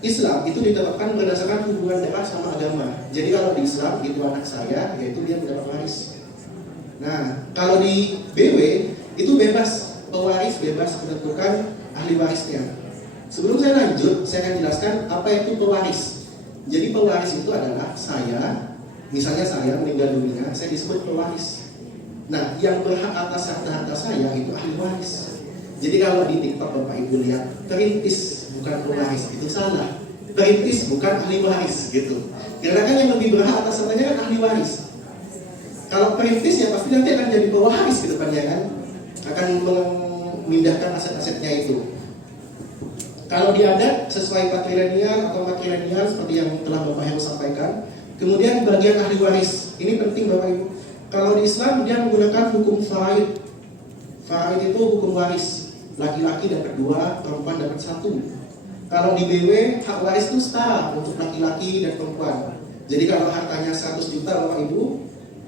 Islam itu ditetapkan berdasarkan hubungan darah sama agama. Jadi kalau di Islam itu anak saya, yaitu dia mendapat waris. Nah, kalau di BW itu bebas, pewaris bebas menentukan ahli warisnya. Sebelum saya lanjut, saya akan jelaskan apa itu pewaris. Jadi pewaris itu adalah saya, misalnya saya meninggal dunia, saya disebut pewaris. Nah, yang berhak atas harta-harta saya itu ahli waris. Jadi kalau di TikTok Bapak Ibu lihat, perintis bukan pewaris, itu salah. Perintis bukan ahli waris gitu. Karena kan yang lebih berhak atas hartanya kan ahli waris. Kalau perintis ya pasti nanti akan jadi pewaris ke depannya kan, akan memindahkan aset-asetnya itu. Kalau di adat sesuai patrilineal atau matrilineal seperti yang telah Bapak Heru sampaikan. Kemudian bagian ahli waris, ini penting Bapak Ibu. Kalau di Islam dia menggunakan hukum faraid. Faraid itu hukum waris, laki-laki dapat 2, perempuan dapat 1. Kalau di BW hak waris itu setara untuk laki-laki dan perempuan. Jadi kalau hartanya 100 juta Bapak Ibu,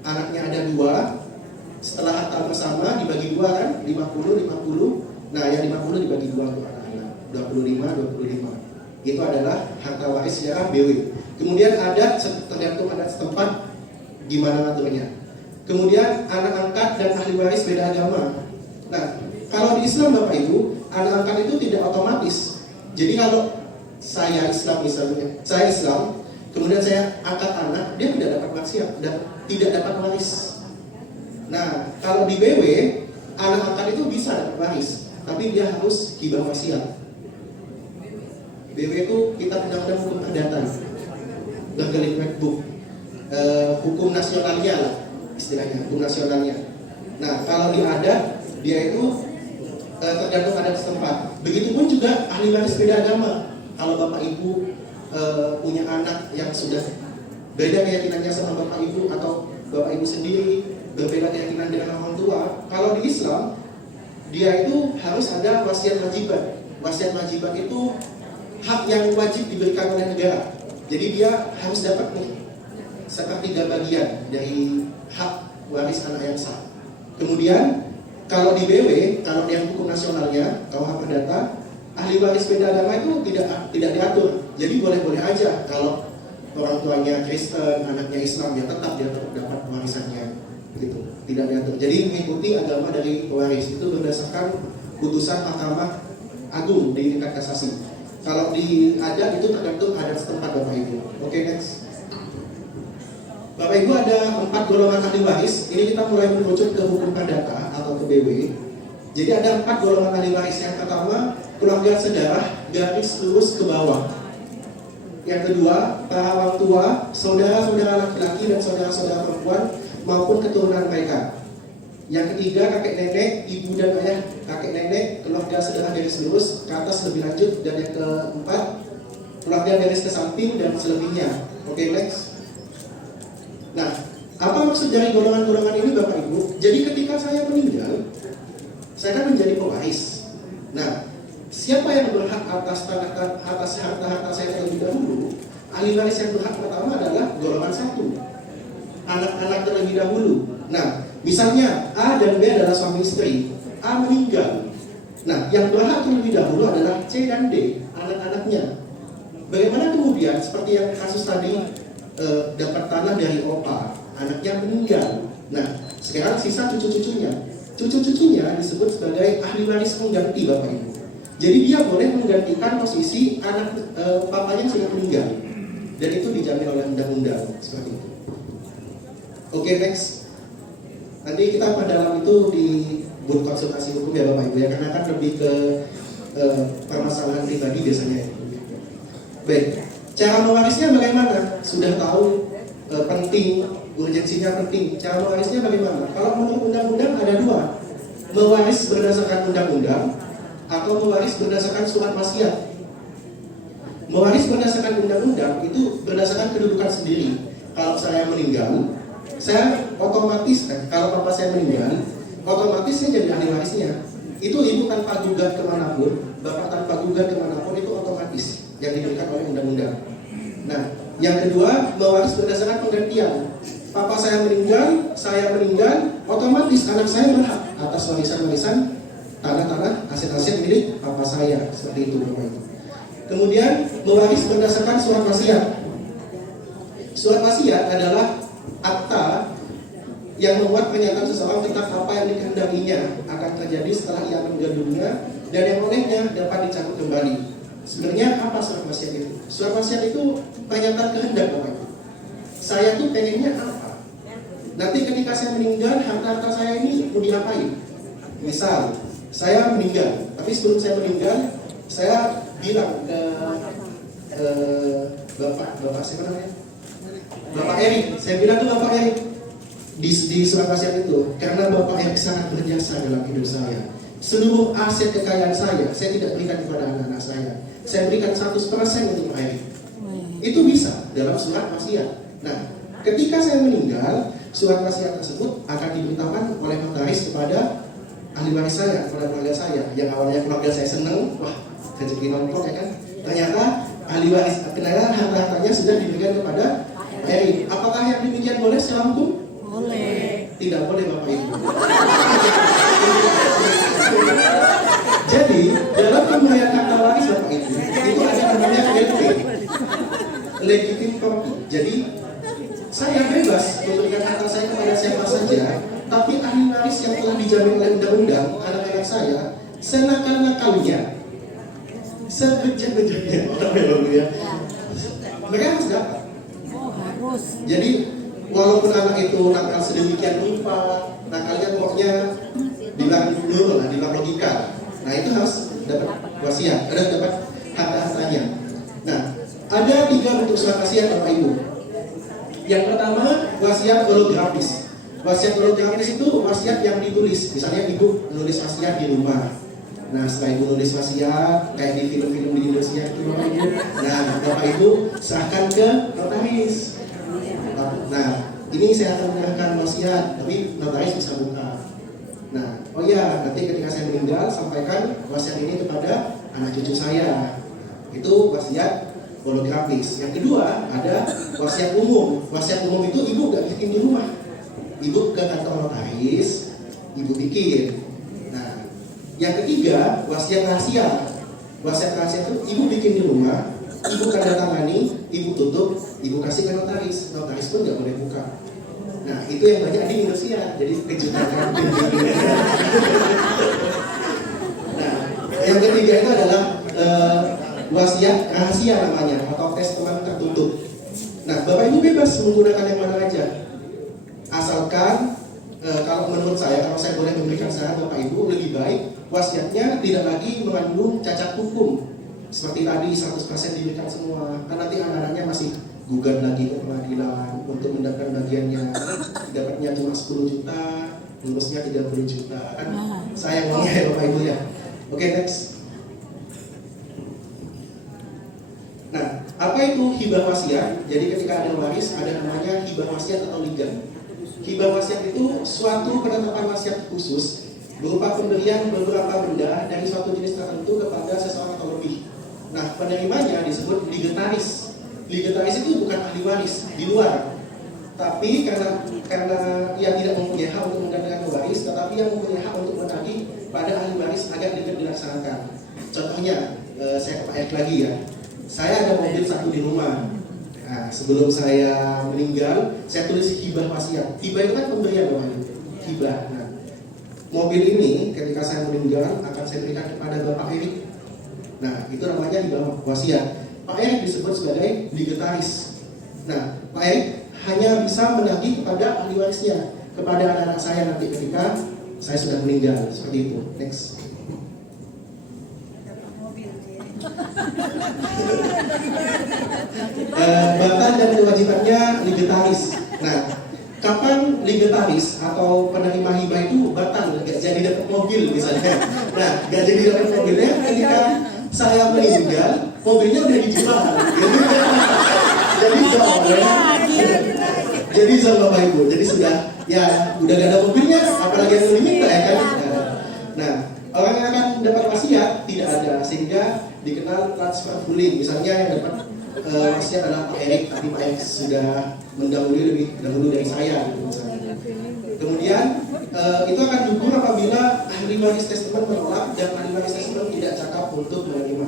anaknya ada 2, setelah harta bersama dibagi 2 kan, 50-50. Nah yang 50 dibagi 2 untuk anak-anak, 25-25. Itu adalah harta waris secara BW. Kemudian adat tergantung adat setempat gimana aturnya. Kemudian anak angkat dan ahli waris beda agama. Nah kalau di Islam Bapak Ibu, anak angkat itu tidak otomatis. Jadi kalau saya Islam misalnya, saya Islam, kemudian saya angkat anak, dia tidak dapat wasiat dan tidak dapat waris. Nah, kalau di BW, anak angkat itu bisa dapat waris, tapi dia harus hibah wasiat. BW itu kitab undang-undang hukum perdata, bergelik red book, hukum nasionalnya lah istilahnya, hukum nasionalnya. Nah, kalau di adat, dia itu tergantung adat setempat. Begitupun juga ahli waris beda agama. Kalau Bapak Ibu punya anak yang sudah beda keyakinannya sama Bapak Ibu, atau Bapak Ibu sendiri berbeda keyakinan dengan orang tua, kalau di Islam dia itu harus ada wasiat wajibat. Wasiat wajibat itu hak yang wajib diberikan oleh negara. Jadi dia harus dapat nih sepertiga bagian dari hak waris anak yang sah. Kemudian kalau di BW, kalau yang hukum nasionalnya, KUH Perdata, ahli waris beda agama itu tidak diatur. Jadi boleh-boleh aja kalau orang tuanya Kristen, anaknya Islam, ya tetap dia dapat warisannya, gitu. Tidak diatur. Jadi mengikuti agama dari pewaris itu berdasarkan putusan Mahkamah Agung di tingkat kasasi. Kalau di adat itu tergantung adat setempat Bapak Ibu. Oke, next. Bapak Ibu ada 4 golongan ahli waris. Ini kita mulai merujuk ke hukum perdata atau ke BW. Jadi ada 4 golongan ahli waris. Yang pertama, keluarga sedarah garis lurus ke bawah. Yang kedua, para orang tua, saudara-saudara laki-laki dan saudara-saudara perempuan maupun keturunan mereka. Yang ketiga, kakek nenek, ibu dan ayah kakek nenek, keluarga sedarah garis lurus ke atas lebih lanjut. Dan yang keempat, keluarga garis ke samping dan selebihnya. Oke, next. Nah, apa maksud dari golongan-golongan ini Bapak Ibu? Jadi ketika saya meninggal, saya kan menjadi pewaris. Nah, siapa yang berhak atas harta-harta saya terlebih dahulu? Ahli waris yang berhak pertama adalah golongan 1, anak-anak terlebih dahulu. Nah, misalnya A dan B adalah suami istri, A meninggal. Nah, yang berhak terlebih dahulu adalah C dan D, anak-anaknya. Bagaimana kemudian seperti yang kasus tadi, dapat tanah dari opa, anaknya meninggal. Nah, sekarang sisa cucu-cucunya. Cucu-cucunya disebut sebagai ahli waris pengganti Bapak Ibu. Jadi dia boleh menggantikan posisi anak papanya yang sudah meninggal. Dan itu dijamin oleh undang-undang seperti itu. Oke, next. Nanti kita pada dalam itu di booth konsultasi hukum ya Bapak Ibu ya, karena kan lebih ke permasalahan pribadi biasanya. Baik. Cara mewarisnya bagaimana? Sudah tahu penting, urgensinya penting. Cara mewarisnya bagaimana? Kalau menurut undang-undang ada 2, mewaris berdasarkan undang-undang atau mewaris berdasarkan surat wasiat. Mewaris berdasarkan undang-undang itu berdasarkan kedudukan sendiri. Kalau saya meninggal, saya otomatis kalau papa saya meninggal, otomatis saya jadi ahli warisnya. Itu ibu tanpa gugat kemanapun, bapak tanpa gugat kemanapun, itu gratis yang diberikan oleh undang-undang. Nah, yang kedua, mewaris berdasarkan penggantian. Papa saya meninggal, otomatis anak saya berhak atas warisan-warisan tanah-tanah, aset-aset milik papa saya, seperti itu Bapak Ibu. Kemudian mewaris berdasarkan surat wasiat. Surat wasiat adalah akta yang membuat pernyataan seseorang tentang apa yang dikehendakinya akan terjadi setelah ia meninggal dunia dan yang olehnya dapat dicabut kembali. Sebenarnya apa surat wasiat itu? Surat wasiat itu pernyataan kehendak Bapak Ibu. Saya tuh pengennya apa? Nanti ketika saya meninggal, harta-harta saya ini mau diapain? Misal, saya meninggal, tapi sebelum saya meninggal, saya bilang ke Bapak siapa namanya? Bapak Erik. Saya bilang ke Bapak Erik di surat wasiat itu, karena Bapak Erik sangat berjasa dalam hidup saya. Seluruh aset kekayaan saya tidak berikan kepada anak-anak saya. Saya berikan 100% untuk Pak Erik. Itu bisa dalam surat wasiat. Nah, ketika saya meninggal, surat wasiat tersebut akan diberitakan oleh notaris kepada ahli waris saya, kepada keluarga saya. Yang awalnya keluarga saya senang, wah rezeki nongkrong ya kan. Ternyata ahli waris, ternyata harta-hartanya sudah diberikan kepada Pak Erik. Apakah yang demikian boleh secara hukum? Boleh. Tidak boleh Bapak Ibu. Jadi dalam pemberian harta waris Bapak Ibu itu ada namanya LP, legitimate property. Jadi saya bebas memberikan harta saya kepada siapa saja, tapi ahli waris yang telah dijamin oleh undang-undang, anak-anak saya, senakal-nakalnya, sebejat-bejatnya mereka harus dapat. Oh, harus. Jadi walaupun anak itu nakal sedemikian rupa, nakalnya pokoknya dibilang dulu lah, dibilang logika. Nah itu harus dapat wasiat, harus dapat harta-hartanya. Nah, ada 3 bentuk surat wasiat Bapak Ibu. Yang pertama, wasiat holografis. Wasiat holografis itu wasiat yang ditulis. Misalnya ibu menulis wasiat di rumah. Nah, setelah ibu nulis wasiat, kayak di film-film di Indonesia itu Bapak Ibu. Nah, Bapak Ibu serahkan ke notaris. Nah, ini saya akan menyerahkan wasiat, tapi notaris bisa buka. Nah, oh iya, nanti ketika saya meninggal, sampaikan wasiat ini kepada anak cucu saya. Itu wasiat holografis. Yang kedua, ada wasiat umum. Wasiat umum itu ibu nggak bikin di rumah. Ibu ke kantor notaris, ibu bikin. Nah, yang ketiga, wasiat rahasia. Wasiat rahasia itu ibu bikin di rumah, ibu tanda tangani, ibu tutup, ibu kasih ke notaris. Notaris pun nggak boleh buka. Nah, itu yang banyak di Indonesia, jadi kejutan kan. Nah, yang ketiga itu adalah wasiat rahasia namanya, atau testament tertutup. Nah, Bapak Ibu bebas menggunakan yang mana aja. Asalkan, kalau menurut saya, kalau saya boleh memberikan saran Bapak Ibu, lebih baik wasiatnya tidak lagi mengandung cacat hukum. Seperti tadi 100% diberikan semua, kan nanti anak-anaknya masih gugat lagi ke pengadilan untuk mendapatkan bagiannya, dapatnya cuma 10 juta, lurusnya 30 juta, kan sayangnya ya Bapak Ibu ya. Oke, next. Nah, apa itu hibah wasiat? Jadi ketika ada waris, ada namanya hibah wasiat atau ligan. Hibah wasiat itu suatu penetapan wasiat khusus berupa pemberian beberapa benda dari suatu jenis tertentu kepada seseorang atau lebih. Nah, penerimanya disebut ligataris. Ligataris itu bukan ahli waris di luar, tapi karena ia tidak mempunyai hak untuk menggantikan waris, tetapi yang mempunyai hak untuk menagih pada ahli waris agar ligat dilaksanakan. Contohnya, saya ke Pak Erik lagi ya. Saya ada mobil satu di rumah. Nah, sebelum saya meninggal, saya tulis hibah wasiat. Hibah itu kan pemberian Bapak Ibu. Hibah. Nah, mobil ini ketika saya meninggal akan saya berikan kepada Bapak Erik. Nah, itu namanya hibah wasiat. Pak Erik disebut sebagai ligataris. Nah, Pak Erik hanya bisa menagih kepada ahli warisnya, kepada anak-anak saya nanti ketika saya sudah meninggal. Seperti itu. Next. Batas dan kewajibannya ligataris. Nah, kapan ligataris atau penerima hibah itu batal nggak jadi dapat mobil misalnya. Nah, nggak jadi dapat mobilnya ketika saya meninggal, mobilnya udah dijual. Jadi sama Bapak Ibu, jadi sudah udah gak ada mobilnya, apalagi yang diminta ya kan. Nah, orang yang akan dapat wasiat tidak ada, sehingga dikenal transfer pooling. Misalnya yang dapat warisnya adalah Pak Erik, tapi Pak Erik sudah mendahului lebih dahulu dari saya gitu misalnya. Kemudian itu akan gugur apabila ahli waris testament menolak dan ahli waris testament tidak cakap untuk menerima.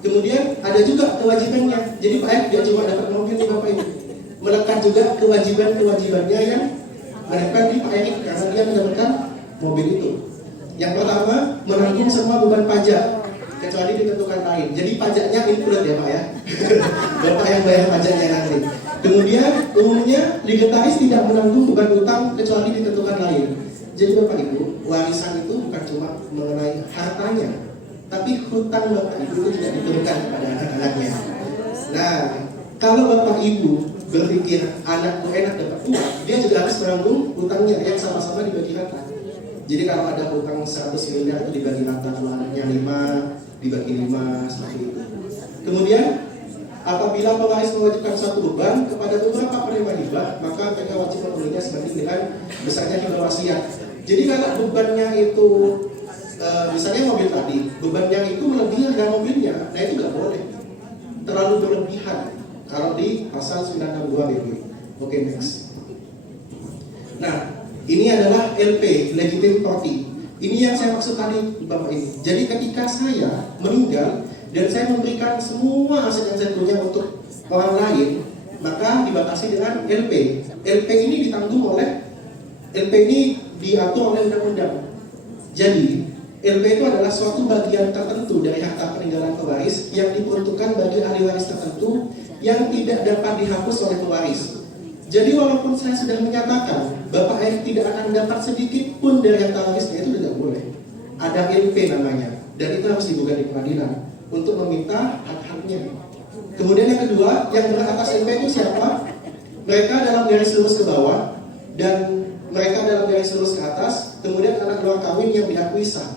Kemudian ada juga kewajibannya. Jadi Pak Erik dia cuma dapat mobil nih Bapak Ibu, melekat juga kewajibannya yang menempel di Pak Erik karena dia mendapatkan mobil itu. Yang pertama, menanggung semua beban pajak kecuali ditentukan lain. Jadi pajaknya include ya Pak ya. Bapak yang bayar pajaknya nanti. Kemudian umumnya legalitaris tidak menanggung beban utang kecuali ditentukan lain. Jadi Bapak Ibu, warisan itu bukan cuma mengenai hartanya, tapi hutang Bapak Ibu itu tidak diturunkan kepada anak-anaknya. Nah, kalau Bapak Ibu berpikir anakku enak dapat uang, dia juga harus menanggung hutangnya yang sama-sama dibagi rata. Jadi kalau ada hutang 100 miliar itu dibagi rata, kalau anaknya 5 dibagi 5 seperti itu. Kemudian apabila pewaris mewajibkan suatu beban kepada beberapa penerima hibah, maka mereka wajib memenuhinya sebanding dengan besarnya hibah wasiat. Jadi kalau bebannya itu misalnya mobil tadi, bebannya itu melebihi harga mobilnya, nah itu nggak boleh, terlalu berlebihan. Kalau di pasal 962 BB. Oke, next. Nah, ini adalah LP, legitimate property. Ini yang saya maksud tadi Bapak ini. Jadi ketika saya meninggal dan saya memberikan semua aset yang saya punya untuk orang lain, maka dibatasi dengan LP. LP ini ditanggung oleh, LP ini diatur oleh undang-undang. Jadi LP itu adalah suatu bagian tertentu dari harta peninggalan pewaris yang diperuntukkan bagi ahli waris tertentu yang tidak dapat dihapus oleh pewaris. Jadi walaupun saya sudah menyatakan Bapak Erik tidak akan dapat sedikit pun dari harta warisnya, itu tidak boleh. Ada LP namanya, dan itu harus digugat di pengadilan untuk meminta hak-haknya. Kemudian yang kedua, yang berhak atas LP itu siapa? Mereka dalam garis lurus ke bawah dan mereka dalam garis lurus ke atas. Kemudian anak luar kawin yang diakui sah.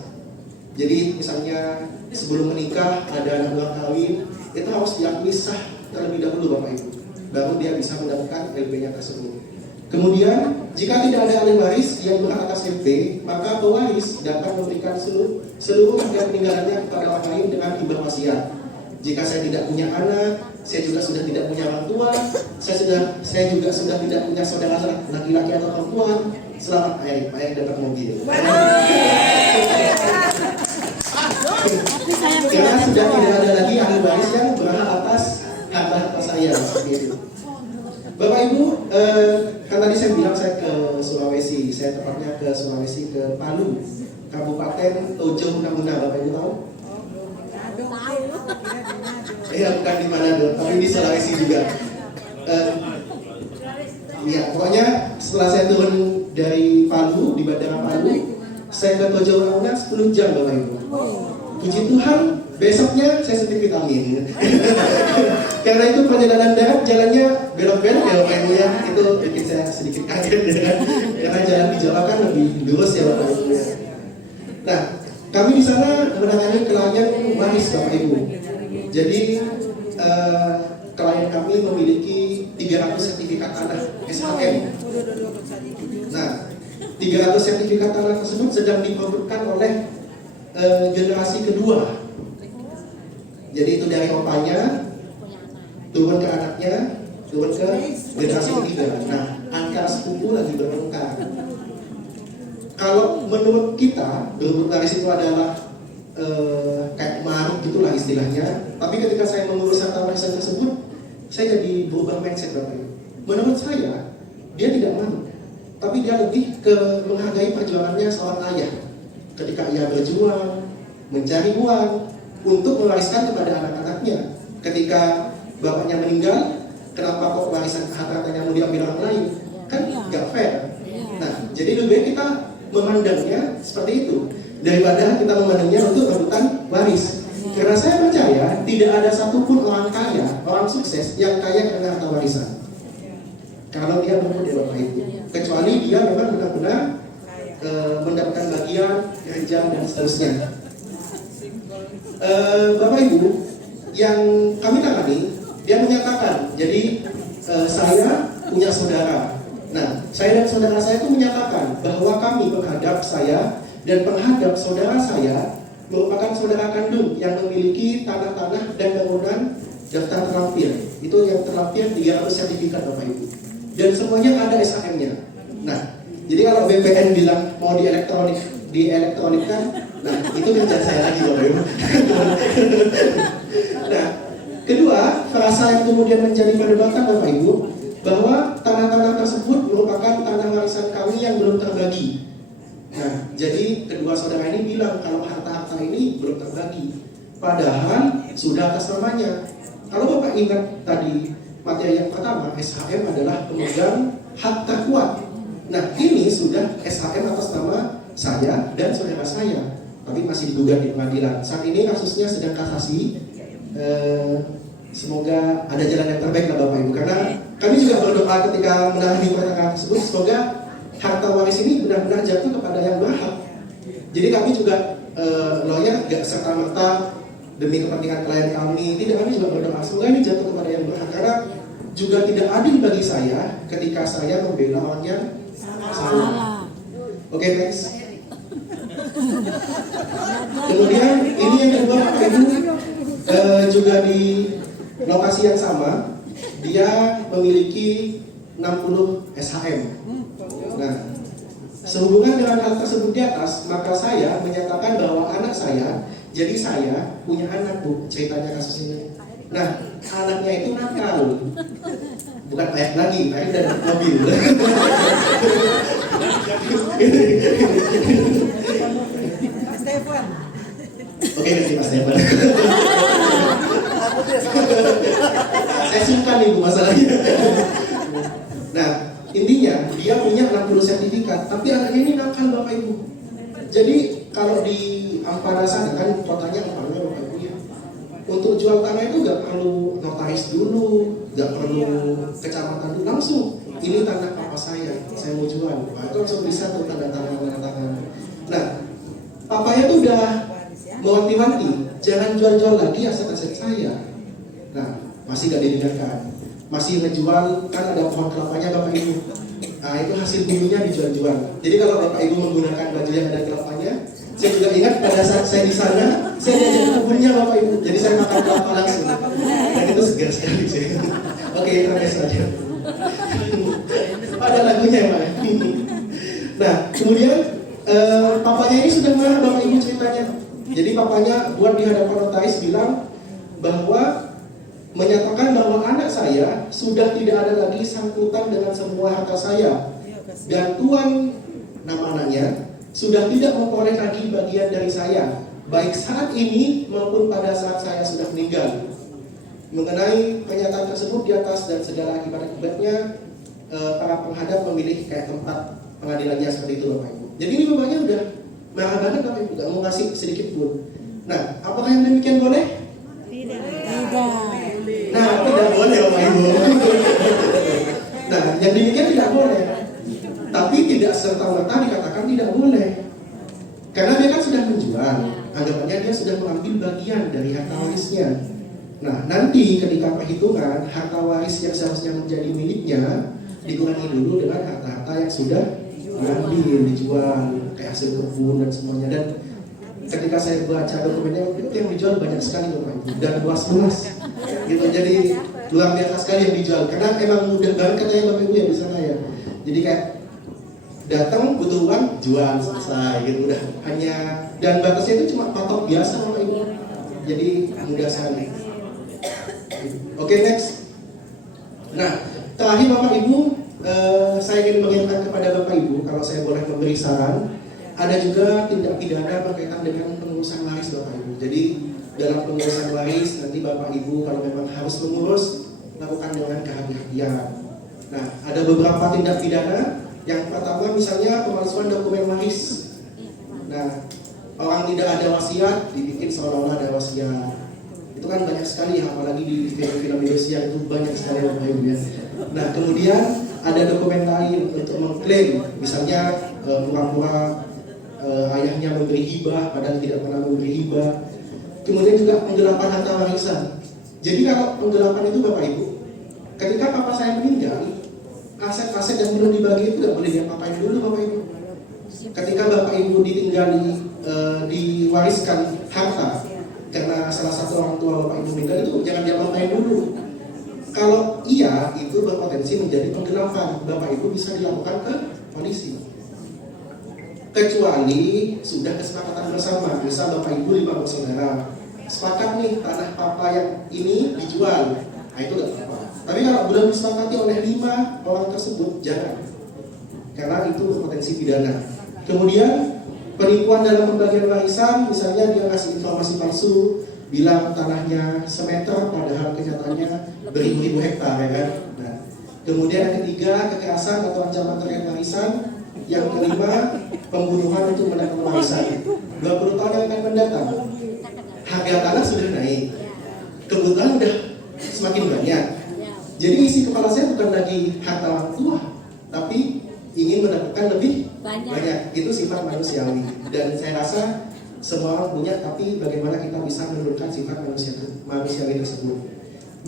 Jadi misalnya sebelum menikah ada anak luar kawin, itu harus diakui sah terlebih dahulu Bapak Ibu, baru dia bisa mendapatkan LP-nya tersebut. Kemudian jika tidak ada ahli waris yang berhak atas LP, maka pewaris dapat memberikan seluruh harta peninggalannya kepada orang lain dengan hibah wasiat. Jika saya tidak punya anak, saya juga sudah tidak punya orang tua, saya juga sudah tidak punya saudara laki-laki atau perempuan, selamat Pak Erik dapat mobil. Karena sudah tidak ada lagi ahli waris yang berhak atas harta saya seperti itu. Bapak Ibu, kan tadi saya bilang saya ke Sulawesi, saya tepatnya ke Sulawesi, ke Palu, Kabupaten Tojo Una-Una. Bapak Ibu tahu? Bukan di Manado, tapi di Sulawesi juga. Ya, pokoknya setelah saya turun dari Palu, di Bandara Palu, saya ke Tojo Una-Una 10 jam Bapak Ibu. Puji Tuhan, besoknya saya suntik vitamin. Karena itu perjalanan darat jalannya belok-belok ya Bapak Ibu ya. Itu bikin saya sedikit kaget ya. Karena jalan di Jawa kan lebih lurus ya Bapak Ibu. Nah, kami di sana menangani klien waris Bapak Ibu. Jadi klien kami memiliki 300 sertifikat tanah SHM. Nah, 300 sertifikat tanah tersebut sedang diperebutkan oleh generasi kedua. Jadi itu dari opanya turun ke anaknya, turun ke generasi ketiga. Nah, angka sepupu lagi bertengkar. Kalau menurut kita berebut waris itu adalah kayak maruk gitulah istilahnya. Tapi ketika saya mengurus harta warisan tersebut, saya jadi berubah mindset Bapak Ibu. Menurut saya dia tidak maruk, tapi dia lebih ke menghargai perjuangannya seorang ayah. Ketika ia berjuang, mencari uang untuk mewariskan kepada anak-anaknya. Ketika bapaknya meninggal, kenapa kok warisan hartanya mau diambil orang lain? Kan gak fair. Nah, jadi lebih baik kita memandangnya seperti itu daripada kita memandangnya untuk rebutan waris. Karena saya percaya tidak ada satupun orang kaya, orang sukses yang kaya karena harta warisan. Kalau dia berebut ya Bapak Ibu, kecuali dia memang benar-benar mendapatkan bagian kerja dan seterusnya. Bapak Ibu yang kami tangani, dia menyatakan, jadi saya punya saudara. Nah, saya dan saudara saya itu menyatakan bahwa kami penghadap saya dan penghadap saudara saya merupakan saudara kandung yang memiliki tanah-tanah dan bangunan daftar terlampir. Itu yang terlampir 300 sertifikat Bapak Ibu. Dan semuanya ada SHM-nya. Nah, jadi kalau BPN bilang mau dielektronikkan, nah itu kerjaan saya lagi Bapak Ibu. Nah, kedua, frasa yang kemudian menjadi perdebatan Bapak Ibu, bahwa tanah-tanah tersebut merupakan tanah warisan kami yang belum terbagi. Nah, jadi kedua saudara ini bilang kalau harta-harta ini belum terbagi, padahal sudah atas namanya. Kalau Bapak ingat tadi materi yang pertama, SHM adalah pemegang hak terkuat. Nah, ini sudah SHM atas nama saya dan saudara saya, tapi masih digugat di pengadilan. Saat ini kasusnya sedang kasasi. Semoga ada jalan yang terbaik lah Bapak Ibu, karena kami juga berdoa ketika menangani perkara tersebut, semoga harta waris ini benar-benar jatuh kepada yang berhak. Jadi kami juga lawyer gak serta-merta demi kepentingan klien kami, tidak, kami juga berdoa semoga ini jatuh kepada yang berhak, karena juga tidak adil bagi saya ketika saya membela orang yang salah. Oke, next. Kemudian ini yang kedua Bapak Ibu, juga di lokasi yang sama, dia memiliki 60 SHM. Nah, sehubungan dengan hal tersebut di atas, maka saya menyatakan bahwa anak saya, jadi saya punya anak Bu, ceritanya kasus ini. Nah, anaknya itu nakal, bukan ayah lagi, ayah udah dapat mobil. Mas Stefan. Oke, nanti Mas Stefan. Saya suka nih Bu masalahnya. Nah, intinya dia punya 60 sertifikat, tapi anaknya ini nakal Bapak Ibu. Jadi kalau di Ampara sana kan kotanya Ampara Bapak Ibu ya. Untuk jual tanah itu nggak perlu notaris dulu, nggak perlu kecamatan dulu, langsung ini tanah papa saya mau jual. Wah, itu langsung bisa tuh tanda tangan. Nah, papanya tuh udah mewanti-wanti, jangan jual-jual lagi aset-aset saya. Nah, masih gak didengarkan, masih ngejual, kan ada pohon kelapanya Bapak Ibu. Nah, itu hasil bulunya dijual-jual. Jadi kalau Bapak Ibu menggunakan baju yang ada kelapanya, saya juga ingat pada saat saya di sana, saya diajak kebunnya Bapak Ibu. Jadi saya makan kelapa langsung. Dan itu segar sekali sih. Oke, terima saja. Ada lagunya Pak. Nah, kemudian papanya ini sudah marah Bapak Ibu ceritanya. Jadi papanya buat di hadapan notaris bilang bahwa menyatakan bahwa anak saya sudah tidak ada lagi sangkutan dengan semua harta saya, dan tuan nama anaknya sudah tidak memperoleh lagi bagian dari saya, baik saat ini maupun pada saat saya sudah meninggal. Mengenai pernyataan tersebut di atas dan segala akibat-akibatnya, para penghadap memilih kayak tempat pengadilannya seperti itu Bapak Ibu. Jadi ini bapaknya udah marah banget Bapak Ibu, gak mau ngasih sedikit pun. Nah, apakah yang demikian boleh? Tidak. Nah, tidak boleh Bapak Ibu. Nah, yang demikian tidak boleh. Tapi tidak serta-merta dikatakan tidak boleh. Karena dia kan sudah menjual, anggapannya dia sudah mengambil bagian dari harta warisnya. Nah, nanti ketika perhitungan harta waris yang seharusnya menjadi miliknya dikurangi dulu dengan harta-harta yang sudah diambil, dijual, kayak hasil kebun dan semuanya. Dan ketika saya baca dokumennya, itu yang dijual banyak sekali Bapak Ibu, dan luas-luas gitu. Jadi luar biasa sekali yang dijual, karena emang mudah banget katanya Bapak Ibu ya di sana ya. Jadi kayak datang butuh uang, jual, selesai gitu udah. Hanya, dan batasnya itu cuma patok biasa Bapak Ibu. Jadi mudah sekali. Oke, next. Nah, terakhir Bapak Ibu, saya ingin mengingatkan kepada Bapak Ibu, kalau saya boleh memberi saran, ada juga tindak pidana berkaitan dengan pengurusan waris Bapak Ibu. Jadi dalam pengurusan waris nanti Bapak Ibu kalau memang harus mengurus, lakukan dengan kehati-hatian. Nah, ada beberapa tindak pidana. Yang pertama misalnya pemalsuan dokumen waris. Nah, orang tidak ada wasiat dibikin seolah-olah ada wasiat. Itu kan banyak sekali, apalagi di film-film Indonesia itu banyak sekali Bapak Ibu ya. Nah, kemudian ada dokumen lain untuk mengklaim, misalnya pura-pura ayahnya memberi hibah padahal tidak pernah memberi hibah. Kemudian juga penggelapan harta warisan. Jadi kalau penggelapan itu Bapak Ibu, ketika papa saya meninggal, aset-aset yang belum dibagi itu tidak boleh diapa-apain dulu Bapak Ibu. Ketika Bapak Ibu ditinggali diwariskan harta karena salah satu orang tua bapak ibu meninggal, itu jangan diapain dulu. Kalau iya, itu berpotensi menjadi penggelapan. Bapak ibu bisa dilaporkan ke polisi. Kecuali sudah kesepakatan bersama, misal bapak ibu 5 bersaudara sepakat nih tanah papa yang ini dijual, nah itu nggak apa-apa. Tapi kalau belum disepakati oleh 5 orang tersebut, jangan, karena itu berpotensi pidana. Kemudian penipuan dalam pembagian warisan, misalnya dia kasih informasi palsu, bilang tanahnya semeter, padahal kenyataannya beribu-ribu hektar, ya kan? Nah, kemudian yang ketiga, kekerasan atau ancaman terkait warisan. Yang kelima, pembunuhan untuk mendapat warisan. 20 tahun yang akan mendatang, harga tanah sudah naik, kebutuhan sudah semakin banyak. Jadi isi kepala saya bukan lagi harta orang tua, tapi ingin mendapatkan lebih banyak. Itu sifat manusiawi, dan saya rasa semua orang punya, tapi bagaimana kita bisa menurunkan sifat manusiawi tersebut.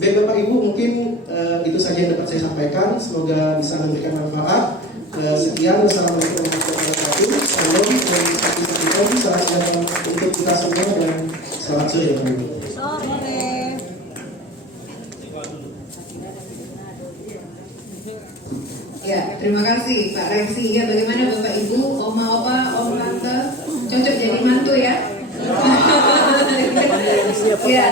Baik Bapak Ibu, mungkin itu saja yang dapat saya sampaikan. Semoga bisa memberikan manfaat. Sekian, wassalamualaikum warahmatullahi wabarakatuh. Salam dan salam sejahtera untuk kita semua, dan selamat sore Bapak Ibu. Ya, terima kasih Pak Reksi. Ya, bagaimana Bapak Ibu, oma opa, om tante, cocok jadi mantu ya? Ya,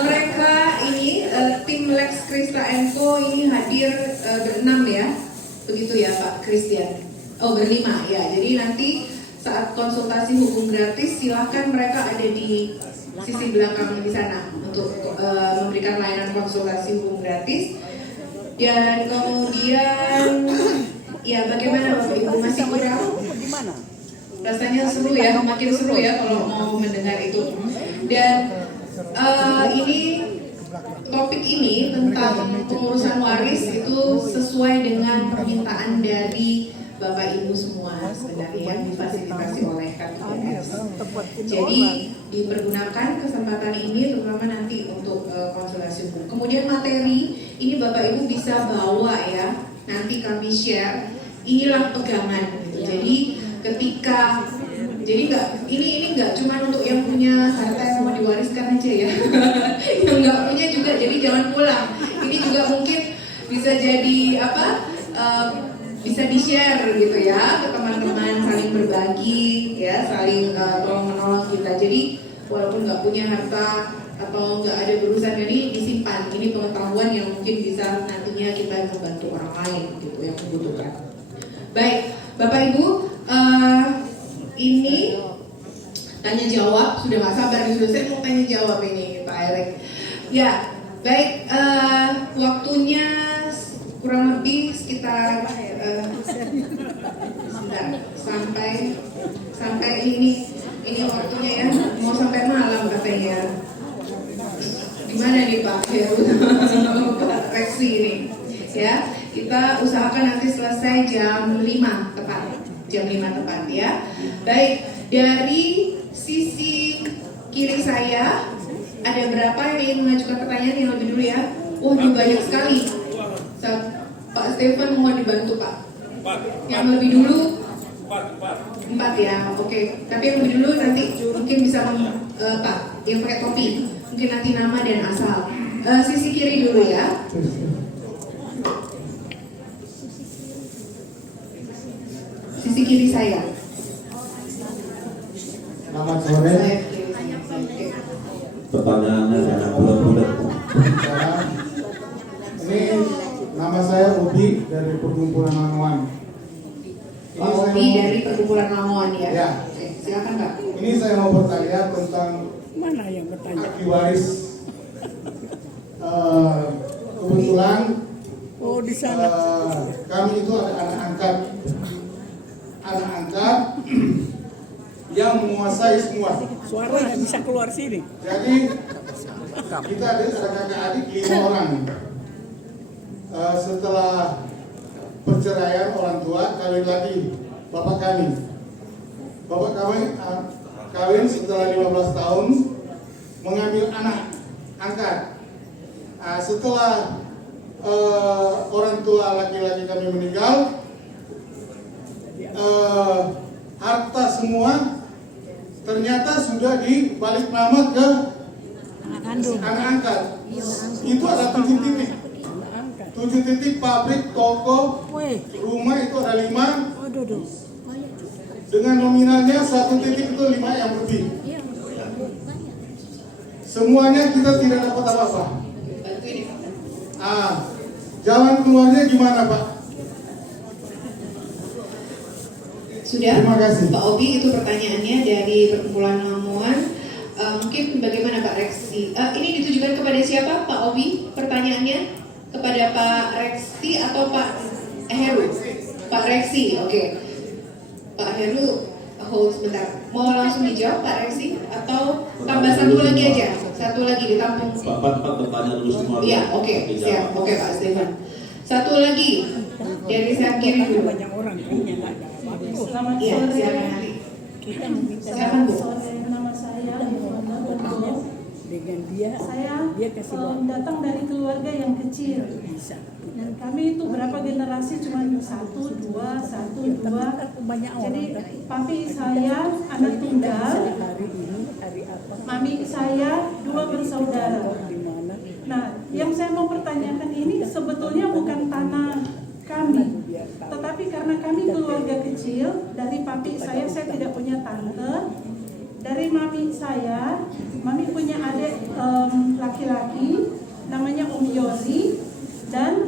mereka ini tim Lex Krista & Co ini hadir berenam ya, begitu ya Pak Christian? Oh, berlima ya. Jadi nanti saat konsultasi hukum gratis, silahkan mereka ada di sisi belakang di sana untuk memberikan layanan konsultasi hukum gratis. Dan kemudian ya, bagaimana Bapak Ibu, masih kurang? Rasanya seru ya, makin seru ya kalau mau mendengar itu. Dan ini topik ini tentang pengurusan waris itu sesuai dengan permintaan dari Bapak Ibu semua sebenarnya, yang difasilitasi oleh KPS. Jadi dipergunakan kesempatan ini terutama nanti untuk konsultasi hukum. Kemudian materi ini Bapak Ibu bisa bawa ya, nanti kami share. Inilah pegangan gitu. Jadi ketika ini nggak cuma untuk yang punya harta yang mau diwariskan aja ya. Yang nggak punya juga, jadi jangan pulang. Ini juga mungkin bisa jadi apa? Bisa di-share gitu ya ke teman-teman, saling berbagi ya, saling tolong menolong kita. Jadi walaupun nggak punya harta atau nggak ada berurusan, ini disimpan. Ini pengetahuan yang mungkin bisa nantinya kita membantu orang lain gitu yang membutuhkan. Baik, Bapak Ibu, ini tanya jawab, sudah nggak sabar nih, sudah saya mau tanya jawab ini Pak Erick. Ya, baik, waktunya kurang lebih sekitar sampai ini waktunya ya, mau sampai malam katanya. Gimana nih Pak Heru, Pak Reksi ini? Ya, kita usahakan nanti selesai jam 5 tepat. Jam 5 tepat ya. Baik, dari sisi kiri saya ada berapa yang ingin mengajukan pertanyaan yang lebih dulu ya? Oh, ini banyak sekali. Pak Stephen mau dibantu Pak. Yang lebih dulu 4 ya, oke. Tapi yang lebih dulu nanti mungkin bisa Pak yang pakai topi. Mungkin nanti nama dan asal. Sisi kiri dulu ya. Sisi kiri saya. Selamat sore. Pertanyaannya jangan bulat-bulat. Ini nama saya Udi dari Perkumpulan Langoan. Udi dari Perkumpulan Langoan ya. Ya. Oke, silakan Pak. Ini saya mau bertanya tentang Mana yang bertanya? hak waris. Kebetulan di sana. kami itu ada anak angkat yang menguasai semua. Suara nggak bisa keluar sini. Jadi kita ada kakak adik 5 orang. Setelah perceraian orang tua, kawin lagi bapak kami. Bapak kami kawin setelah 15 tahun, mengambil anak angkat. Setelah orang tua laki-laki kami meninggal, harta semua ternyata sudah dibalik nama ke anak angkat. Itu ada 7 titik. 7 titik pabrik, toko, rumah itu ada 5. Dengan nominalnya 1 titik itu 5 yang lebih. Semuanya kita tidak dapat apa-apa. Jalan keluarnya gimana, Pak? Sudah? Terima kasih. Pak Obi, itu pertanyaannya dari Perkumpulan Lamuan. Mungkin bagaimana Pak Reksi? Ini ditujukan kepada siapa, Pak Obi? Pertanyaannya kepada Pak Reksi atau Pak Heru? Pak Reksi, oke. Pak Heru, hold sebentar. Mau langsung dijawab Pak Reksi? Atau tambah satu lagi aja? Satu lagi ditampung. Pak bertanya dulu semua. Iya, oke, siap. Oke Pak Stefan. Satu lagi dari saya kiri dulu. Banyak orang kan yang nggak ada bagus. Selamat Iya, sore. silakan nanti. Kita meminta Silakan Bu. Sore, nama saya Ivana Bobo. dengan dia Saya kasih uang. datang dari keluarga yang kecil. Bisa. Dan kami itu berapa generasi cuma 1, 2, 1, 2. Banyak orang. Jadi papi saya anak tunggal, Hari ini hari apa? mami saya 2 bersaudara. Di mana? Nah, yang saya mau pertanyakan ini sebetulnya bukan tanah kami, tetapi karena kami keluarga kecil, dari papi saya tidak punya tante, dari mami saya, mami punya adik laki-laki, namanya Om Yori, dan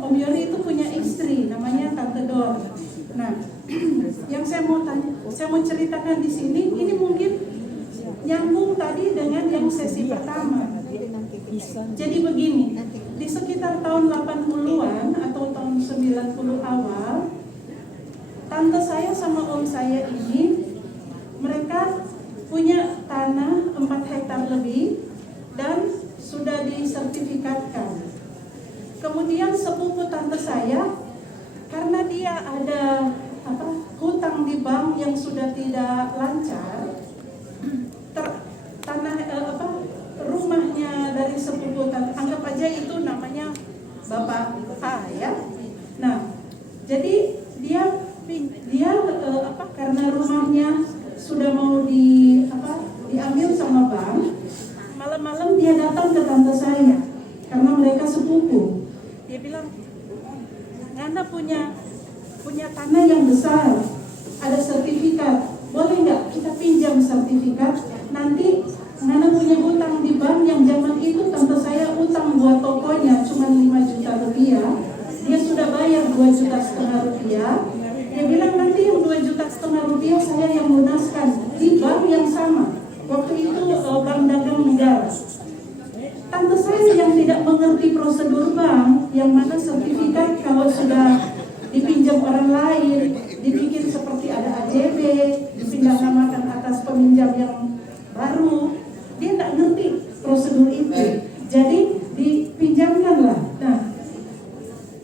Om Yori itu punya istri, namanya Tante Dor. Nah, yang saya mau ceritakan di sini, ini mungkin nyambung tadi dengan yang sesi pertama. Jadi begini, di sekitar tahun 80-an atau tahun 90 awal, tante saya sama om saya ini, mereka punya tanah 4 hektar lebih dan sudah disertifikatkan. Kemudian sepupu tante saya, karena dia ada hutang di bank yang sudah tidak lancar, rumahnya dari sepupu tante, anggap aja itu namanya Bapak A ya. Nah, jadi dia karena rumahnya sudah mau diambil sama bank, malam-malam dia datang ke tante saya karena mereka sepupu. Dia bilang, Ngana punya tanah yang besar, ada sertifikat, boleh nggak kita pinjam sertifikat? Nanti Ngana punya hutang di bank yang zaman itu tante saya utang buat tokonya cuma 5 juta rupiah. Dia sudah bayar 2,5 juta rupiah. Dia bilang nanti yang 2,5 juta rupiah saya yang lunaskan di bank yang sama. Waktu itu Bank Dagang Negara. Tante saya yang tidak mengerti prosedur bank, yang mana sertifikat kalau sudah dipinjam orang lain, dibikin seperti ada AJB, dipindahnamakan atas peminjam yang baru. Dia tidak ngerti prosedur itu, jadi dipinjamkanlah. Nah,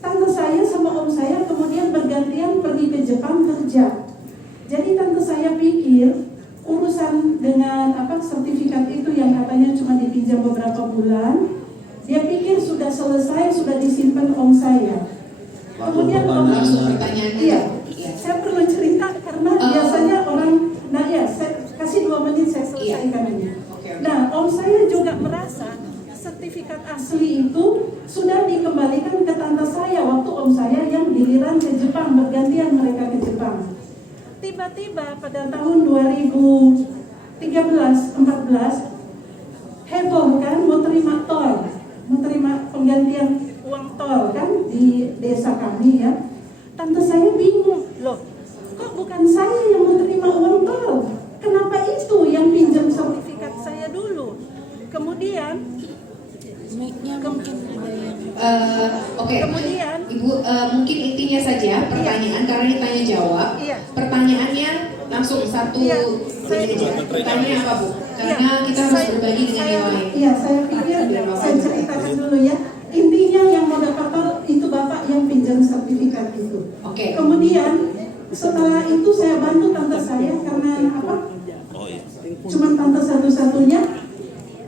tante saya sama om saya kemudian bergantian pergi ke Jepang kerja. Jadi tante saya pikir urusan dengan sertifikat itu yang katanya cuma dipinjam beberapa bulan, dia pikir sudah selesai, sudah disimpan om saya. Kemudian Langsung pertanyaan. iya, saya perlu cerita karena biasanya orang, saya kasih 2 menit saya selesaikan ini. Nah, om saya juga merasa sertifikat asli itu sudah dikembalikan ke tante saya waktu om saya yang giliran ke Jepang, bergantian mereka ke Jepang. Tiba-tiba pada tahun 2013-14 heboh kan mau terima penggantian uang tol kan di desa kami ya. Tante saya bingung, loh kok bukan saya yang mau terima uang tol? Kenapa itu yang pinjam sertifikat saya dulu? Kemudian kemudian Ibu, mungkin intinya saja pertanyaan karena ini tanya jawab. Iya. Pertanyaannya langsung satu. Iya. Pertanyaan apa Bu? Karena kita harus berbagi dengan yang lain. Iya, saya pikir saya ceritakan dulu ya. Intinya yang mau dapat tol itu bapak yang pinjam sertifikat itu. Oke. Kemudian setelah itu saya bantu tante saya karena cuma tante satu-satunya,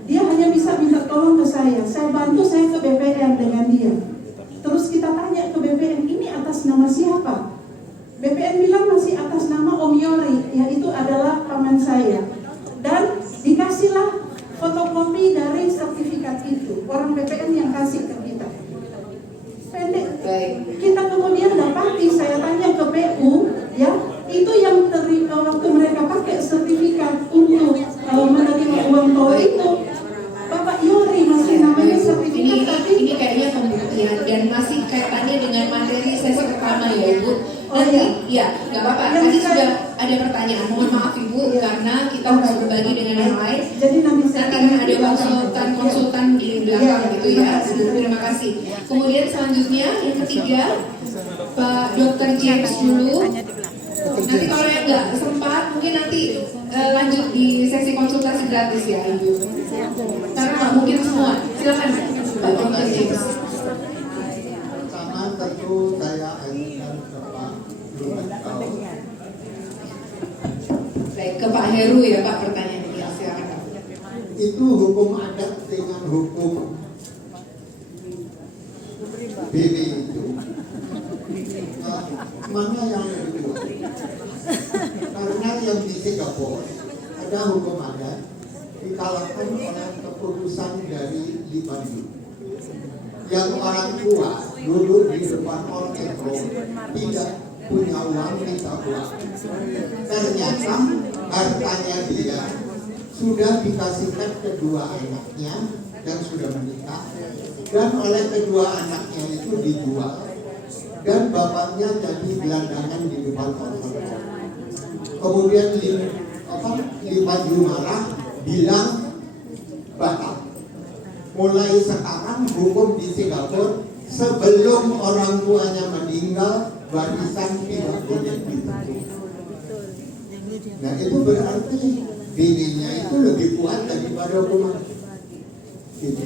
dia hanya bisa minta tolong ke saya. Saya bantu, saya ke BPN dengan dia. Terus kita tanya ke BPN, ini atas nama siapa? BPN bilang masih atas nama Om Yori, yaitu adalah paman saya. Dan dikasihlah fotokopi dari sertifikat itu, orang BPN yang kasih ke kita. Pendek. Kita kemudian dapati, saya tanya ke PU, ya, itu yang waktu mereka pakai sertifikat untuk menerima uang tol itu, Bapak Yori masih namanya sertifikat. Ini kayaknya pembuktian dan masih kaitannya dengan materi sesi pertama ya Ibu. Nanti, ya, nggak apa-apa. Tadi sudah ada pertanyaan. Mohon maaf Ibu, karena kita harus berbagi dengan yang lain. Jadi nanti akan ada konsultan di belakang gitu ya. Terima kasih. Kemudian selanjutnya yang ketiga, Pak Dr. James dulu. Nanti kalau yang nggak sempat, mungkin nanti lanjut di sesi konsultasi gratis ya Ibu. Karena nggak mungkin semua. Silakan Pak Dr. James. Pertama tentu saya ajukan ke Pak Lumatkau. Baik, ke Pak Heru ya Pak pertanyaannya. Ya, silakan Pak. Itu hukum adat dengan hukum BB itu mana yang lebih kuat? Karena yang di Singapura ada hukum adat dikalahkan oleh keputusan dari Libandu. Yang orang tua dulu di depan orang tidak punya uang minta uang. Ternyata hartanya dia sudah dikasihkan kedua anaknya dan sudah menikah, dan oleh kedua anaknya itu dijual dan bapaknya jadi gelandangan di depan konser. Kemudian Libandu marah bilang batal. Mulai sekarang hukum di Singapura sebelum orang tuanya meninggal warisan tidak boleh ditutup. Nah itu berarti bininya itu lebih kuat daripada hukuman. Gitu.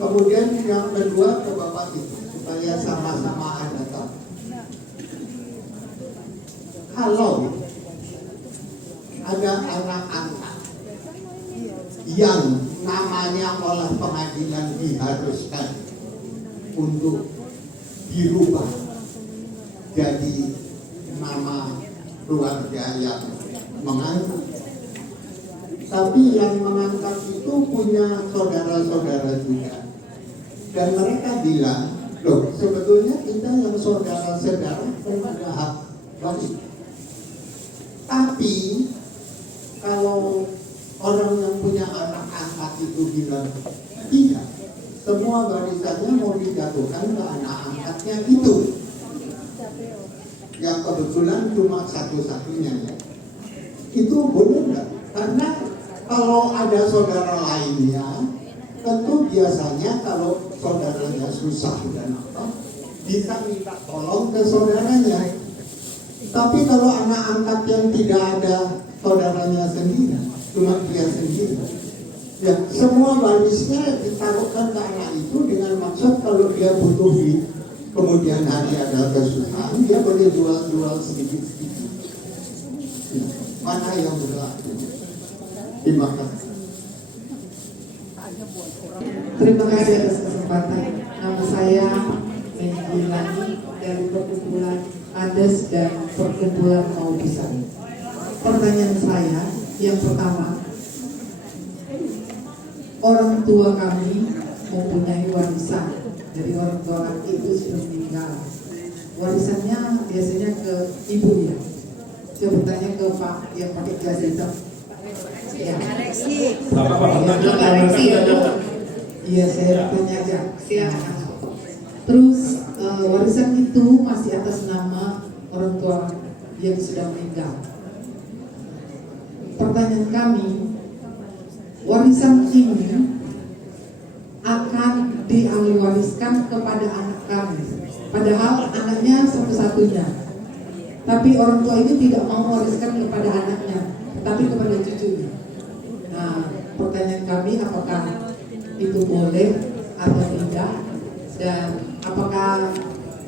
Kemudian yang kedua ke bapak itu supaya sama-sama ada tahu. Kalau ada anak angkat yang namanya oleh pengadilan diharuskan untuk dirubah jadi nama keluarga yang mengangkat, tapi yang mengangkat itu punya saudara-saudara juga, dan mereka bilang, loh sebetulnya kita yang saudara-saudara punya hak waris. Tapi kalau orang yang punya anak angkat itu bilang tidak, semua warisannya mau dijatuhkan ke anak angkatnya itu, yang kebetulan cuma satu-satunya ya. Itu boleh nggak? Karena kalau ada saudara lainnya, tentu biasanya kalau saudaranya susah dan apa, bisa minta tolong ke saudaranya. Tapi kalau anak angkat yang tidak ada saudaranya sendiri, cuma dia sendiri, ya semua warisnya ditaruhkan ke anak itu dengan maksud kalau dia butuh duit, kemudian hari ada kesusahan, dia boleh jual sedikit-sedikit. Ya, mana yang berlaku? Terima kasih. Terima kasih atas kesempatan. Nama saya Mendy Lani dari Perkumpulan Ades dan Perkumpulan Mau Bisa. Pertanyaan saya yang pertama, orang tua kami mempunyai warisan dari orang tua kami itu sudah meninggal. Warisannya biasanya ke ibu ya. Saya bertanya ke Pak yang pakai jas hitam. Ya. Iya, saya tanya aja. Silakan. Terus warisan itu masih atas nama orang tua yang sudah meninggal. Pertanyaan kami, warisan ini akan dialihwariskan kepada anak kami. Padahal anaknya satu-satunya. Tapi orang tua ini tidak mau mewariskan kepada anaknya, tetapi kepada cucunya. Nah, pertanyaan kami apakah itu boleh atau tidak, dan apakah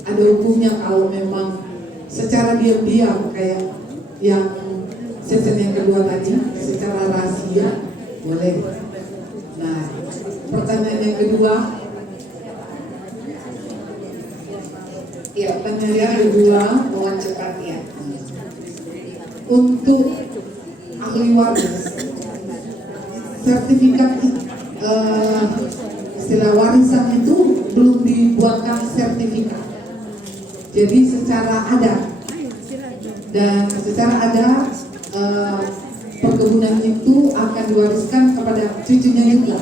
ada hukumnya kalau memang secara diam-diam kayak yang season yang kedua tadi, secara rahasia boleh. Nah, pertanyaan yang kedua, ya pertanyaan yang kedua, mohon cepat ya. Untuk ahli waris, sertifikat istilah warisan itu belum dibuatkan sertifikat. Jadi secara adat dan secara adat perkebunan itu akan diwariskan kepada cucunya juga.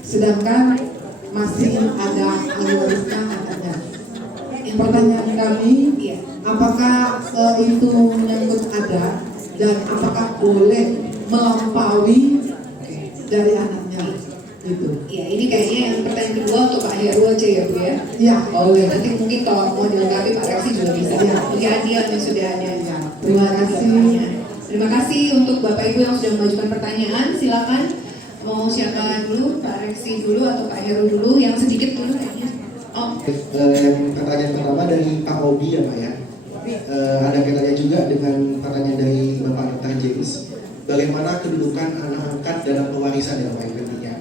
Sedangkan masih ada ahli warisnya anaknya. Pertanyaan kami, apakah itu menyangkut adat dan apakah boleh melampaui dari anaknya? Itu. Ya, ini kayaknya yang pertanyaan kedua untuk Pak Heru aja ya Bu ya. Ya, boleh. Nanti mungkin kalau mau dilengkapi Pak Reksi juga bisa. Ya. Bagi Adian yang sudah ada. Ya, terima kasih. Terima kasih untuk Bapak Ibu yang sudah mengajukan pertanyaan. Silakan mau siapa dulu, Pak Reksi dulu atau Pak Heru dulu, yang sedikit dulu kayaknya. Oh. Pertanyaan pertama dari Pak Obi ya Pak ya. Ada kaitannya juga dengan pertanyaan dari Bapak Dr. James. Bagaimana kedudukan anak angkat dalam pewarisan ya Pak yang pentingnya.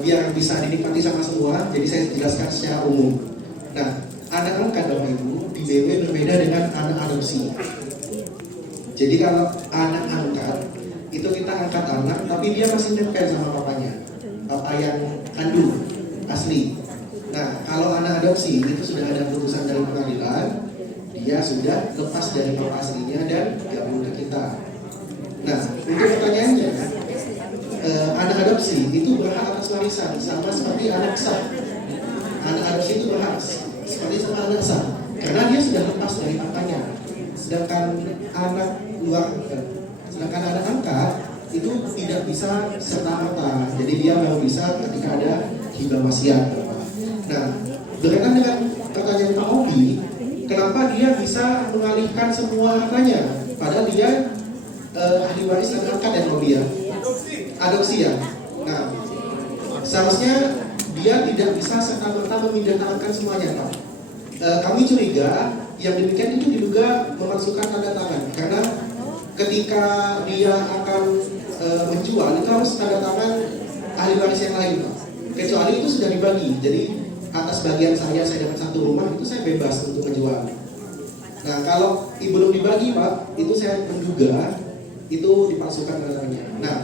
Biar bisa dinikmati sama semua, jadi saya jelaskan secara umum. Nah, anak angkat Bapak Ibu di BW berbeda dengan anak adopsi. Jadi kalau anak angkat itu kita angkat anak, tapi dia masih nempel sama papanya, papa yang kandung asli. Nah, kalau anak adopsi itu sudah ada putusan dari pengadilan, dia sudah lepas dari papa aslinya dan gabung ke kita. Nah, untuk pertanyaannya, anak adopsi itu berhak atas warisan sama seperti anak sah. Anak adopsi itu berhak seperti sama anak sah karena dia sudah lepas dari papanya. Sedangkan anak anak angkat itu tidak bisa serta-merta. Jadi dia baru bisa ketika ada hibah wasiat. Nah, berkaitan dengan pertanyaan Pak Obi, kenapa dia bisa mengalihkan semua hartanya padahal dia ahli waris dan angkat dan Obi ya? Adopsi ya. Nah, seharusnya dia tidak bisa serta-merta memindahkan semuanya Pak. Kami curiga yang demikian itu diduga memasukkan tanda tangan karena ketika dia akan menjual itu harus tanda tangan ahli waris yang lain Pak. Kecuali itu sudah dibagi, jadi atas bagian saya dapat satu rumah itu saya bebas untuk menjual. Nah kalau belum dibagi Pak, itu saya menduga itu dipalsukan tanda tangannya. Nah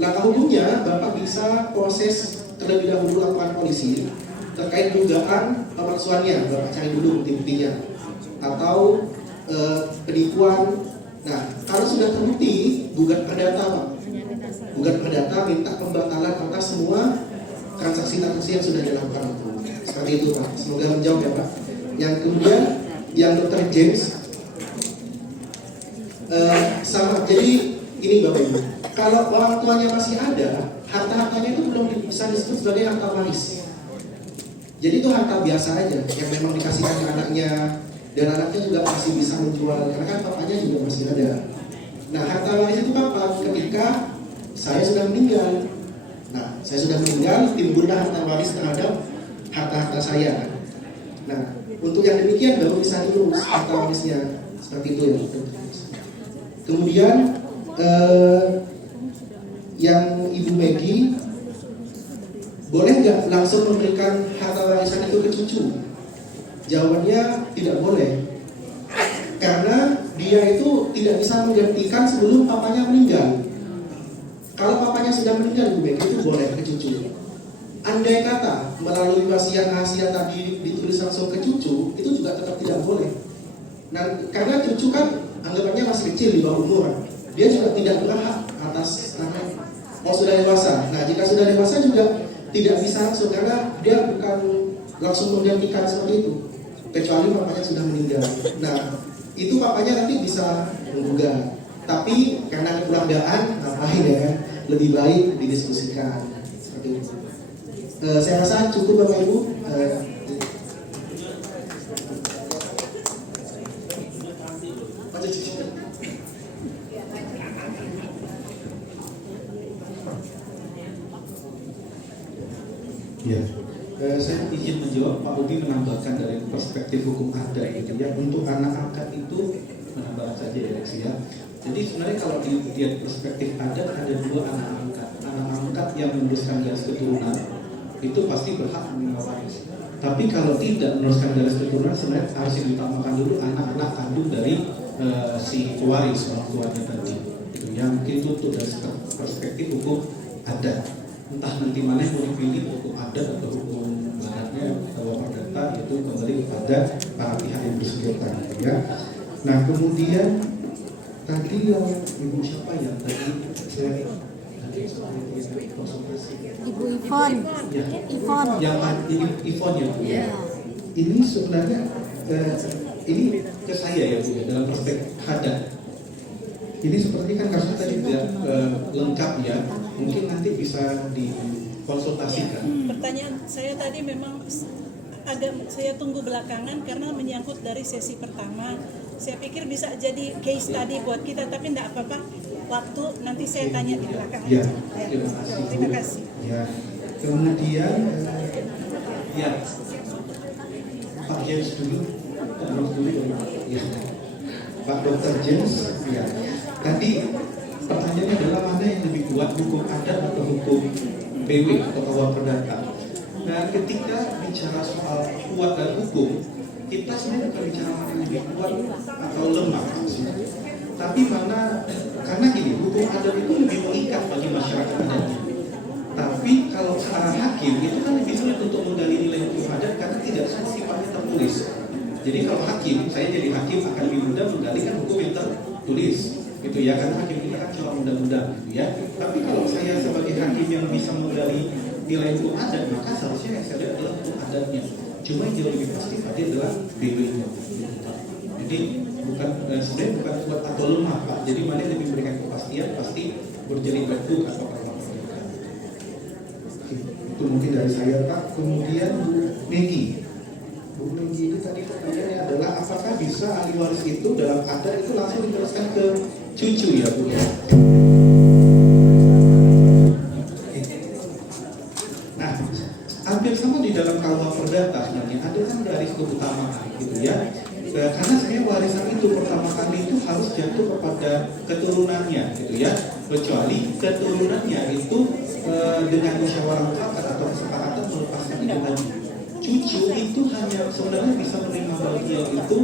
langkah hukumnya Bapak bisa proses terlebih dahulu laporan polisi terkait dugaan pemalsuannya. Bapak cari dulu bukti-buktinya atau penipuan. Nah kalau sudah terbukti gugat perdata Pak, gugat perdata minta pembatalan atas semua transaksi-transaksi yang sudah dilakukan itu. Seperti itu Pak, semoga menjawab ya Pak. Yang kemudian yang Dr. James sama, jadi ini Bapak Ibu, kalau orang tuanya masih ada, harta-hartanya itu belum bisa disebut sebagai harta waris. Jadi itu harta biasa aja yang memang dikasihkan ke anaknya, dan anaknya juga masih bisa menjual karena kan papanya juga masih ada. Nah harta waris itu kapan? Ketika saya sudah meninggal. Nah saya sudah meninggal, timbullah harta waris terhadap harta-harta saya. Nah untuk yang demikian baru bisa diurus harta warisnya seperti itu ya. Kemudian yang Ibu Megi, boleh nggak langsung memberikan harta warisan itu ke cucu? Jawabannya tidak boleh, karena dia itu tidak bisa menggantikan sebelum papanya meninggal. Kalau papanya sudah meninggal, Ibu Megi, itu boleh ke cucu. Andai kata melalui wasiat tadi ditulis langsung ke cucu, itu juga tetap tidak boleh. Nah, karena cucu kan anggapannya masih kecil di bawah umur, dia juga tidak berhak atas tanah. Oh sudah dewasa. Nah jika sudah dewasa juga tidak bisa langsung karena dia bukan langsung menggantikan seperti itu, kecuali papanya sudah meninggal. Nah itu papanya nanti bisa menggugat. Tapi karena kekeluargaan, ngapain ya? Lebih baik didiskusikan seperti itu. Saya rasa cukup Bapak Ibu. Ya, saya izin menjawab. Pak Udi menambahkan dari perspektif hukum ada gitu ya. Untuk anak angkat itu menambahkan saja ya, ya. Jadi sebenarnya kalau dilihat perspektif ada dua anak angkat. Anak angkat yang meneruskan garis keturunan itu pasti berhak menerima waris. Tapi kalau tidak meneruskan garis keturunan, sebenarnya harus diutamakan dulu anak-anak kandung dari si pewaris orang tuanya tadi. Itu yang mungkin itu dari perspektif hukum adat. Entah nanti mana yang mau dipilih, hukum adat atau hukum adatnya atau perdata, itu kembali kepada para pihak yang bersengketa, gitu ya. Nah kemudian tadi yang ibu siapa ya tadi saya konsultasi Ibu Ivon. ya, Ivon. yang tadi Ivon ya Bu ya. Ini sebenarnya ini ke saya ya Bu ya, dalam perspektif adat. Ini seperti kan kasusnya tadi tidak lengkap ya, mungkin nanti bisa dikonsultasikan. Pertanyaan saya tadi memang agak saya tunggu belakangan karena menyangkut dari sesi pertama. Saya pikir bisa jadi case study buat kita, tapi tidak apa-apa. Waktu nanti saya tanya di belakang. Ya, aja. terima kasih. Terima kasih. Ya, kemudian ya Pak James dulu, ya Pak Dr. James, ya. Tadi pertanyaannya adalah mana yang lebih kuat, hukum adat atau hukum BW atau kawal perdata. Nah, ketika bicara soal kuat dan hukum, kita sebenarnya bukan bicara mana yang lebih kuat atau lemah maksudnya. Tapi mana, karena gini, hukum adat itu lebih mengikat bagi masyarakat adatnya. Tapi kalau hakim itu kan lebih sulit untuk menggali nilai hukum adat karena tidak sifatnya tertulis. Jadi kalau hakim, saya jadi hakim akan lebih mudah menggalikan hukum yang tertulis, gitu ya, karena hakim kita kan cuma undang-undang, gitu ya. Tapi kalau saya sebagai hakim yang bisa menggali nilai hukum adat, maka seharusnya yang saya lihat adalah hukum adatnya. Cuma yang jauh lebih pasti tadi adalah BW-nya. Jadi bukan sebenarnya bukan kuat atau lemah Pak. Jadi mana yang lebih memberikan kepastian pasti berjadi baku atau apa. Itu mungkin dari saya Pak. Kemudian Bu Megi. Bu Megi itu tadi pertanyaannya adalah apakah bisa ahli waris itu dalam adat itu langsung diteruskan ke cucu ya Bu ya? Nah, hampir sama di dalam KUH Perdata sebenarnya ada kan garis keutamaan gitu ya. Karena sebenarnya warisan itu pertama kali itu harus jatuh kepada keturunannya gitu ya. Kecuali keturunannya itu dengan musyawarah mufakat atau kesepakatan melepaskan itu tadi. Cucu itu hanya sebenarnya bisa menerima bagian itu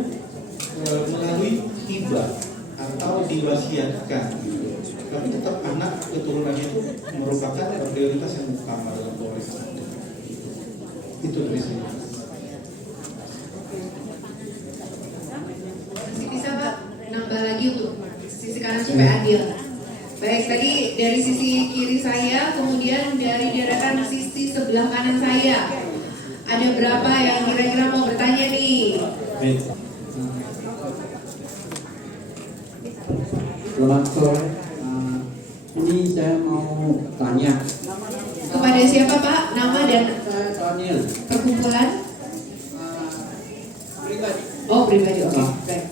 melalui hibah atau diwasiatkan gitu. Tapi tetap anak keturunannya itu merupakan prioritas yang utama dalam warisan. Itu dari saya. Masih bisa Pak nambah lagi untuk sisi kanan supaya adil. Baik, tadi dari sisi kiri saya, kemudian dari deretan sisi sebelah kanan saya. Ada berapa yang kira-kira mau bertanya nih? Baik. Selamat sore. Ini saya mau tanya. Kepada siapa Pak? Nama dan Daniel. perkumpulan? Pribadi. Oh, pribadi, oke. Baik.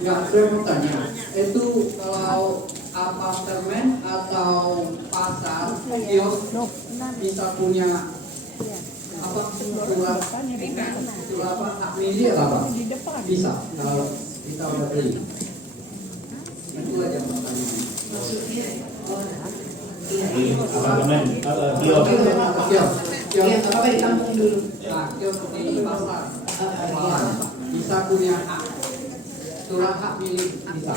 Enggak, saya mau tanya. Itu kalau apartemen atau pasar, kios bisa punya apa surat apa hak milik apa? Bisa kalau kita udah beli. Itu aja pertanyaannya. Maksudnya, Apartemen, kios. Kios, ya nggak apa-apa ditampung dulu. nah, kios di pasar, bisa punya hak surat hak milik bisa.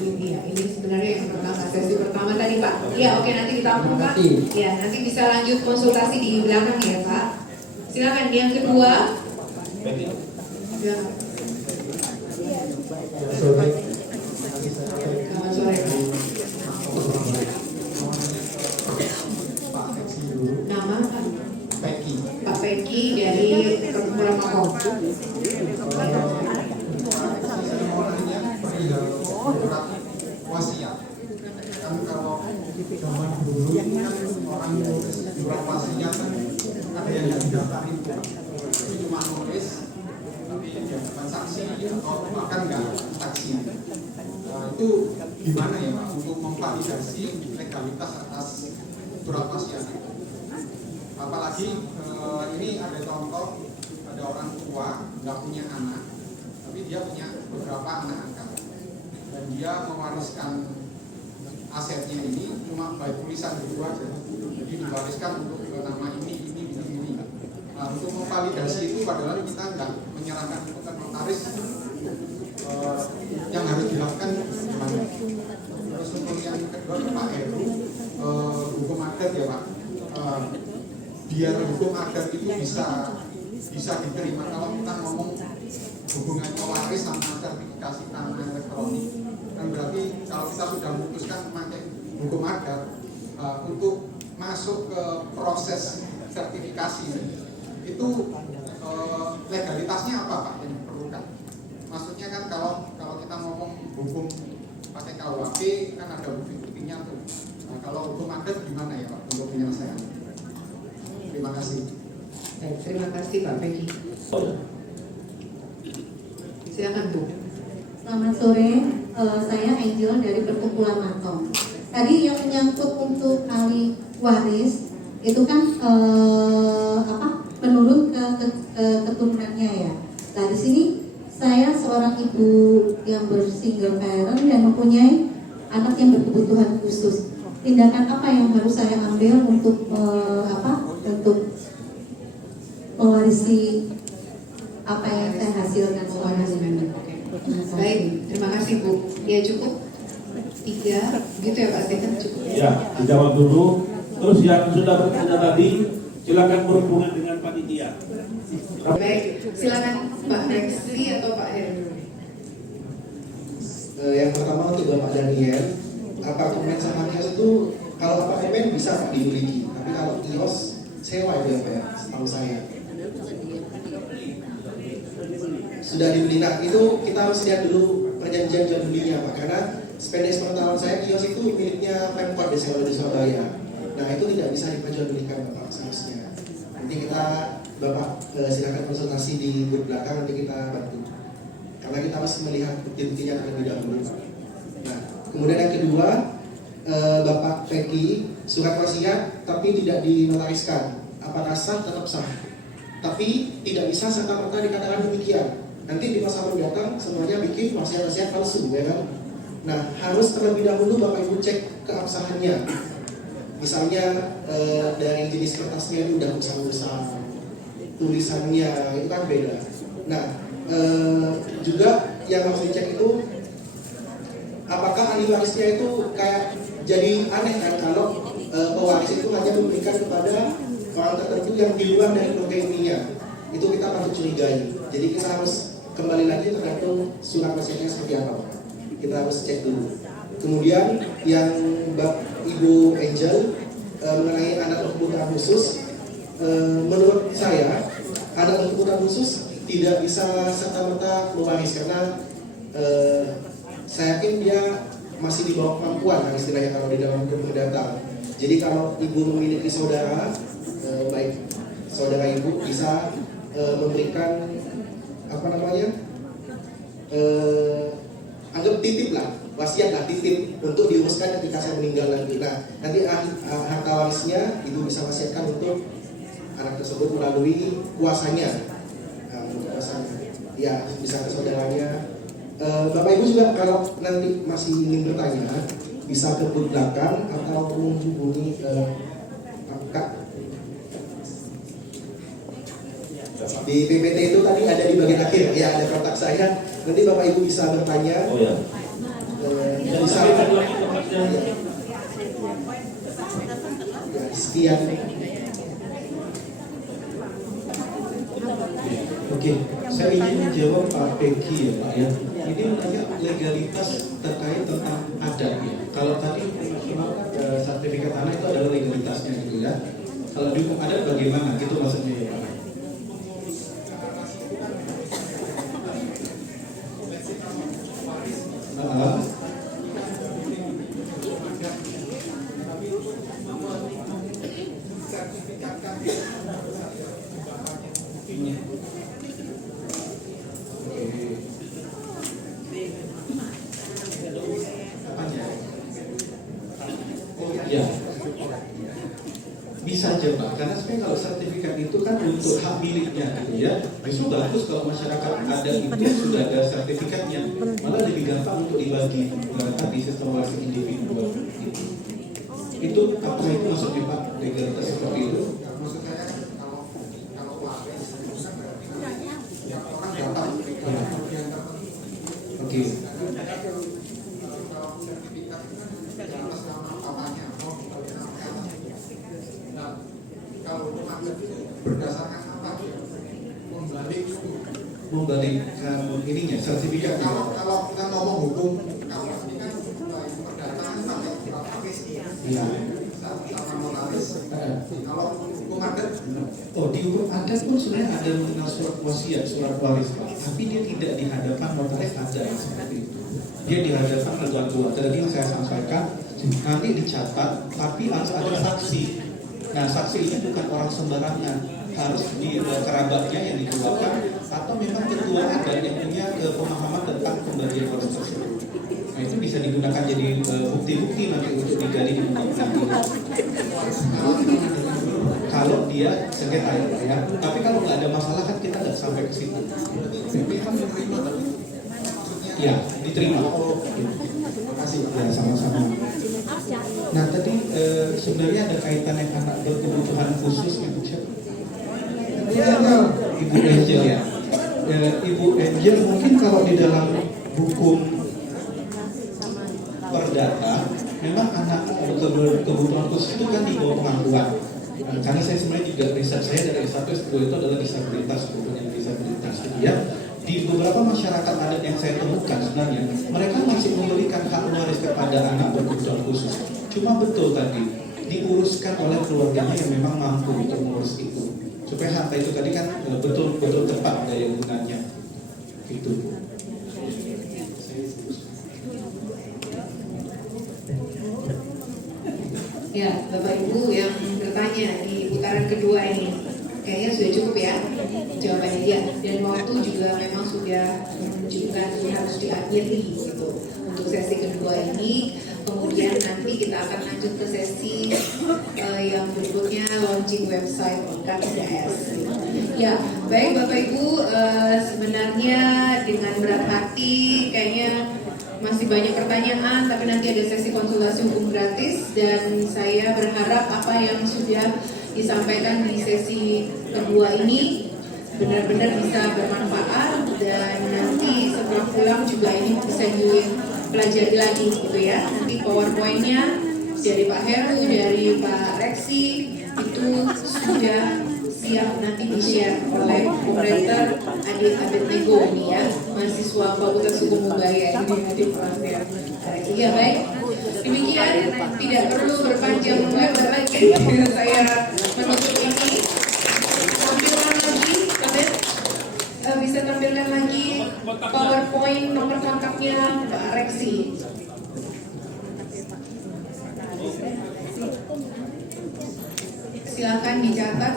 Iya, ini sebenarnya yang pertama, sesi pertama tadi Pak. Iya, oke, nanti ditampung Pak. Iya, nanti bisa lanjut konsultasi di belakang ya Pak. Silakan yang kedua. Ya. Selamat sore. Nama Pak Peki dari Perkumpulan Makom. Wasiat kan kalau zaman dulu kan orang nulis surat wasiat kan ada yang tidak didaftarin itu cuma nulis tapi dia bukan saksi atau bahkan nggak saksi. Itu gimana ya Pak untuk memvalidasi legalitas atas surat wasiat itu? Apalagi ini ada contoh ada orang tua nggak punya anak tapi dia punya beberapa anak angkat dan dia mewariskan asetnya ini cuma by tulisan gitu aja, jadi diwariskan untuk nama ini. Nah, untuk memvalidasi itu padahal kita nggak menyerahkan itu ke notaris Terus untuk yang kedua Pak Heru, hukum adat ya Pak. Biar hukum adat itu bisa diterima kalau kita ngomong hubungan pewaris sama sertifikasi tanah elektronik. Kan berarti kalau kita sudah memutuskan memakai hukum adat untuk masuk ke proses sertifikasi itu legalitasnya apa Pak yang diperlukan? Maksudnya kan kalau kita ngomong hukum pakai KUHP kan ada bukti-buktinya tuh. Nah, kalau hukum adat gimana ya Pak untuk penyelesaian? Terima kasih. Baik, terima kasih Pak Peggy. Silakan Bu. Selamat sore, saya Angel dari Perkumpulan Matong. Tadi yang menyangkut untuk ahli waris itu kan menurun ke keturunannya ya. Nah di sini saya seorang ibu yang bersingle parent dan mempunyai anak yang berkebutuhan khusus. Tindakan apa yang harus saya ambil untuk untuk mewarisi apa yang saya hasilkan selama ini? Baik, terima kasih Bu. Ya cukup 3, gitu ya Pak Stephen, cukup. Ya, dijawab dulu. Terus yang sudah bertanya tadi, silakan berhubungan dengan panitia. Baik, silakan Mbak Rexi atau Pak Heru. Yang pertama untuk Bapak Daniel, apartemen sama kios itu kalau apartemen bisa Pak dimiliki, tapi kalau kios sewa itu ya Pak, setahu saya. Sudah dibeli, nah itu kita harus lihat dulu perjanjian jual belinya Pak, karena sependek sepengetahuan saya kios itu miliknya Pemkot Desa di Surabaya. Nah itu tidak bisa diperjualbelikan Bapak seharusnya. Nanti kita Bapak silakan konsultasi di grup belakang, nanti kita bantu. Karena kita harus melihat bukti-buktinya terlebih dahulu Pak. Nah kemudian yang kedua, Bapak Peggy surat wasiat tapi tidak dinotariskan. Apakah sah? Tetap sah. Tapi tidak bisa serta-merta dikatakan demikian. Nanti di masa mendatang semuanya bikin wasiat-wasiat palsu, ya kan? Nah, harus terlebih dahulu Bapak Ibu cek keabsahannya. Misalnya dari jenis kertasnya itu udah besar-besar, tulisannya itu kan beda. Nah, juga yang harus dicek itu apakah ahli warisnya itu kayak jadi aneh kan kalau pewaris itu hanya memberikan kepada orang tertentu yang di luar dari keluarga intinya. Itu kita patut curigai. Jadi kita harus kembali lagi tergantung surat wasiatnya seperti apa. Kita harus cek dulu. Kemudian yang Ibu Angel mengenai anak berkebutuhan khusus, menurut saya anak berkebutuhan khusus tidak bisa serta-merta mewaris karena saya yakin dia masih di bawah kemampuan kan istilahnya kalau di dalam hukum perdata. Jadi kalau ibu memiliki saudara, baik saudara ibu bisa memberikan anggap titip lah, wasiat lah, titip untuk diuruskan ketika saya meninggal nanti. Nah, nanti harta warisnya ibu bisa wasiatkan untuk anak tersebut melalui kuasanya. Ya, bisa ke saudaranya. Bapak Ibu juga kalau nanti masih ingin bertanya, bisa ke belakang atau menghubungi Kak. Di PPT itu tadi ada di bagian akhir, ya ada kontak saya. Nanti Bapak Ibu bisa bertanya. Oh ya. Bisa. Sekian. Oke, saya ingin menjawab Pak Peggy ya Pak ya. Ini menanya legalitas terkait tentang adat ya. Kalau tadi sertifikat tanah itu adalah legalitasnya gitu ya. Kalau di hukum adat bagaimana? Gitu maksudnya ya Pak. Ya, bisa aja Pak, karena sebenarnya kalau sertifikat itu kan untuk hak miliknya gitu ya. Justru bagus kalau masyarakat ada itu sudah ada sertifikatnya, malah lebih gampang untuk dibagi di sistem waris individual gitu. Itu apa itu maksudnya Pak, legalitas seperti itu? Maksud saya kalau waris kan berarti orang datang Oke. kalau sertifikat itu kan di atas nama bapaknya mau di nama anaknya. Nah, kalau hukum adat itu berdasarkan apa ya? Membalik itu. Membalikkan ininya sertifikatnya. Kalau kita ngomong hukum, kalau ini kan perdata kan pakai notaris, Iya. sama notaris. Kalau hukum adat, Oh, di hukum adat pun sebenarnya ada mengenal surat wasiat, surat waris, Pak. Tapi dia tidak di hadapan notaris ada seperti itu. Dia di hadapan lembaga tua. Tadi yang saya sampaikan, nanti dicatat, tapi harus ada saksi. Nah, saksi ini bukan orang sembarangan, harus di kerabatnya yang dikeluarkan atau memang ketua adat yang punya pemahaman tentang pembagian waris tersebut. Nah, itu bisa digunakan jadi bukti-bukti nanti untuk digali di muka pengadilan. Kalau dia sengketa ya. Tapi kalau nggak ada masalah kan kita nggak sampai ke situ. Ya, diterima. Terima kasih. Ya, sama-sama. Nah, tadi sebenarnya ada kaitan yang anak berkebutuhan khusus Ibu siapa? Ibu Angel ya. Ibu Angel mungkin kalau di dalam hukum perdata memang anak berkebutuhan khusus itu kan di bawah pengakuan. Karena saya sebenarnya juga riset saya dari S1 S2 itu adalah disabilitas, bukan disabilitas ya. Di beberapa masyarakat adat yang saya temukan sebenarnya mereka masih memberikan hak waris kepada anak berkebutuhan khusus. Cuma betul tadi diuruskan oleh keluarganya yang memang mampu untuk mengurus itu. Supaya harta itu tadi kan betul-betul tepat daya gunanya. Itu. Ya, Bapak Ibu yang bertanya di putaran kedua ini, kayaknya sudah cukup ya jawabannya dia. Dan waktu juga memang sudah menunjukkan harus diakhiri gitu untuk sesi kedua ini. Kemudian nanti kita akan lanjut ke sesi yang berikutnya, launching website KTDS. Ya, baik Bapak Ibu, sebenarnya dengan berat hati kayaknya masih banyak pertanyaan, tapi nanti ada sesi konsultasi hukum gratis dan saya berharap apa yang sudah disampaikan di sesi kedua ini benar-benar bisa bermanfaat dan nanti setelah pulang juga ini bisa dipelajari lagi gitu ya. Nanti PowerPoint-nya dari Pak Heru, dari Pak Reksi itu sudah siap nanti di-share oleh moderator Adit Nego ini ya, mahasiswa Fakultas Hukum Ubaya ini nanti prosesnya. Iya baik, demikian tidak perlu berpanjang lebar lagi. Saya menutup ini. Tampilkan lagi, bisa tampilkan lagi PowerPoint nomor kontaknya Pak Reksi. Silakan dicatat.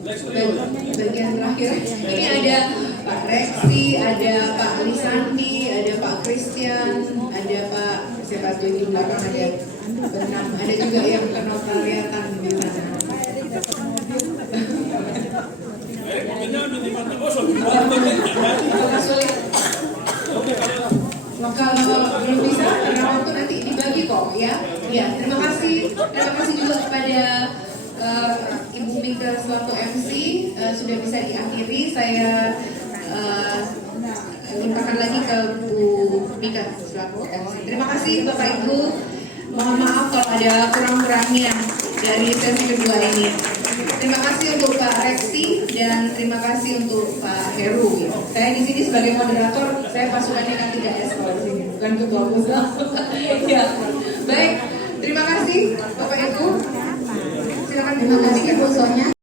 Bagian terakhir ini ada Pak Reksi, ada Pak Lisandi, ada Pak Christian, ada Pak siapa tuh di belakang ada Benam, ada juga yang kenotariatan di sana. Sulit. Kalau belum bisa karena waktu nanti dibagi kok ya. Ya, terima kasih juga kepada Ibu Mika selaku MC sudah bisa diakhiri. Saya limpahkan lagi ke Bu Mika selaku MC. Terima kasih Bapak Ibu. Mohon maaf kalau ada kurang-kurangnya dari sesi kedua ini. Terima kasih untuk Pak Reksi dan terima kasih untuk Pak Heru. Saya di sini sebagai moderator, saya pasukannya kan 3S kalau di sini, bukan ketua pusat. Ya, baik. Terima kasih Bapak Ibu. Silakan. Terima kasih Bu Sonya.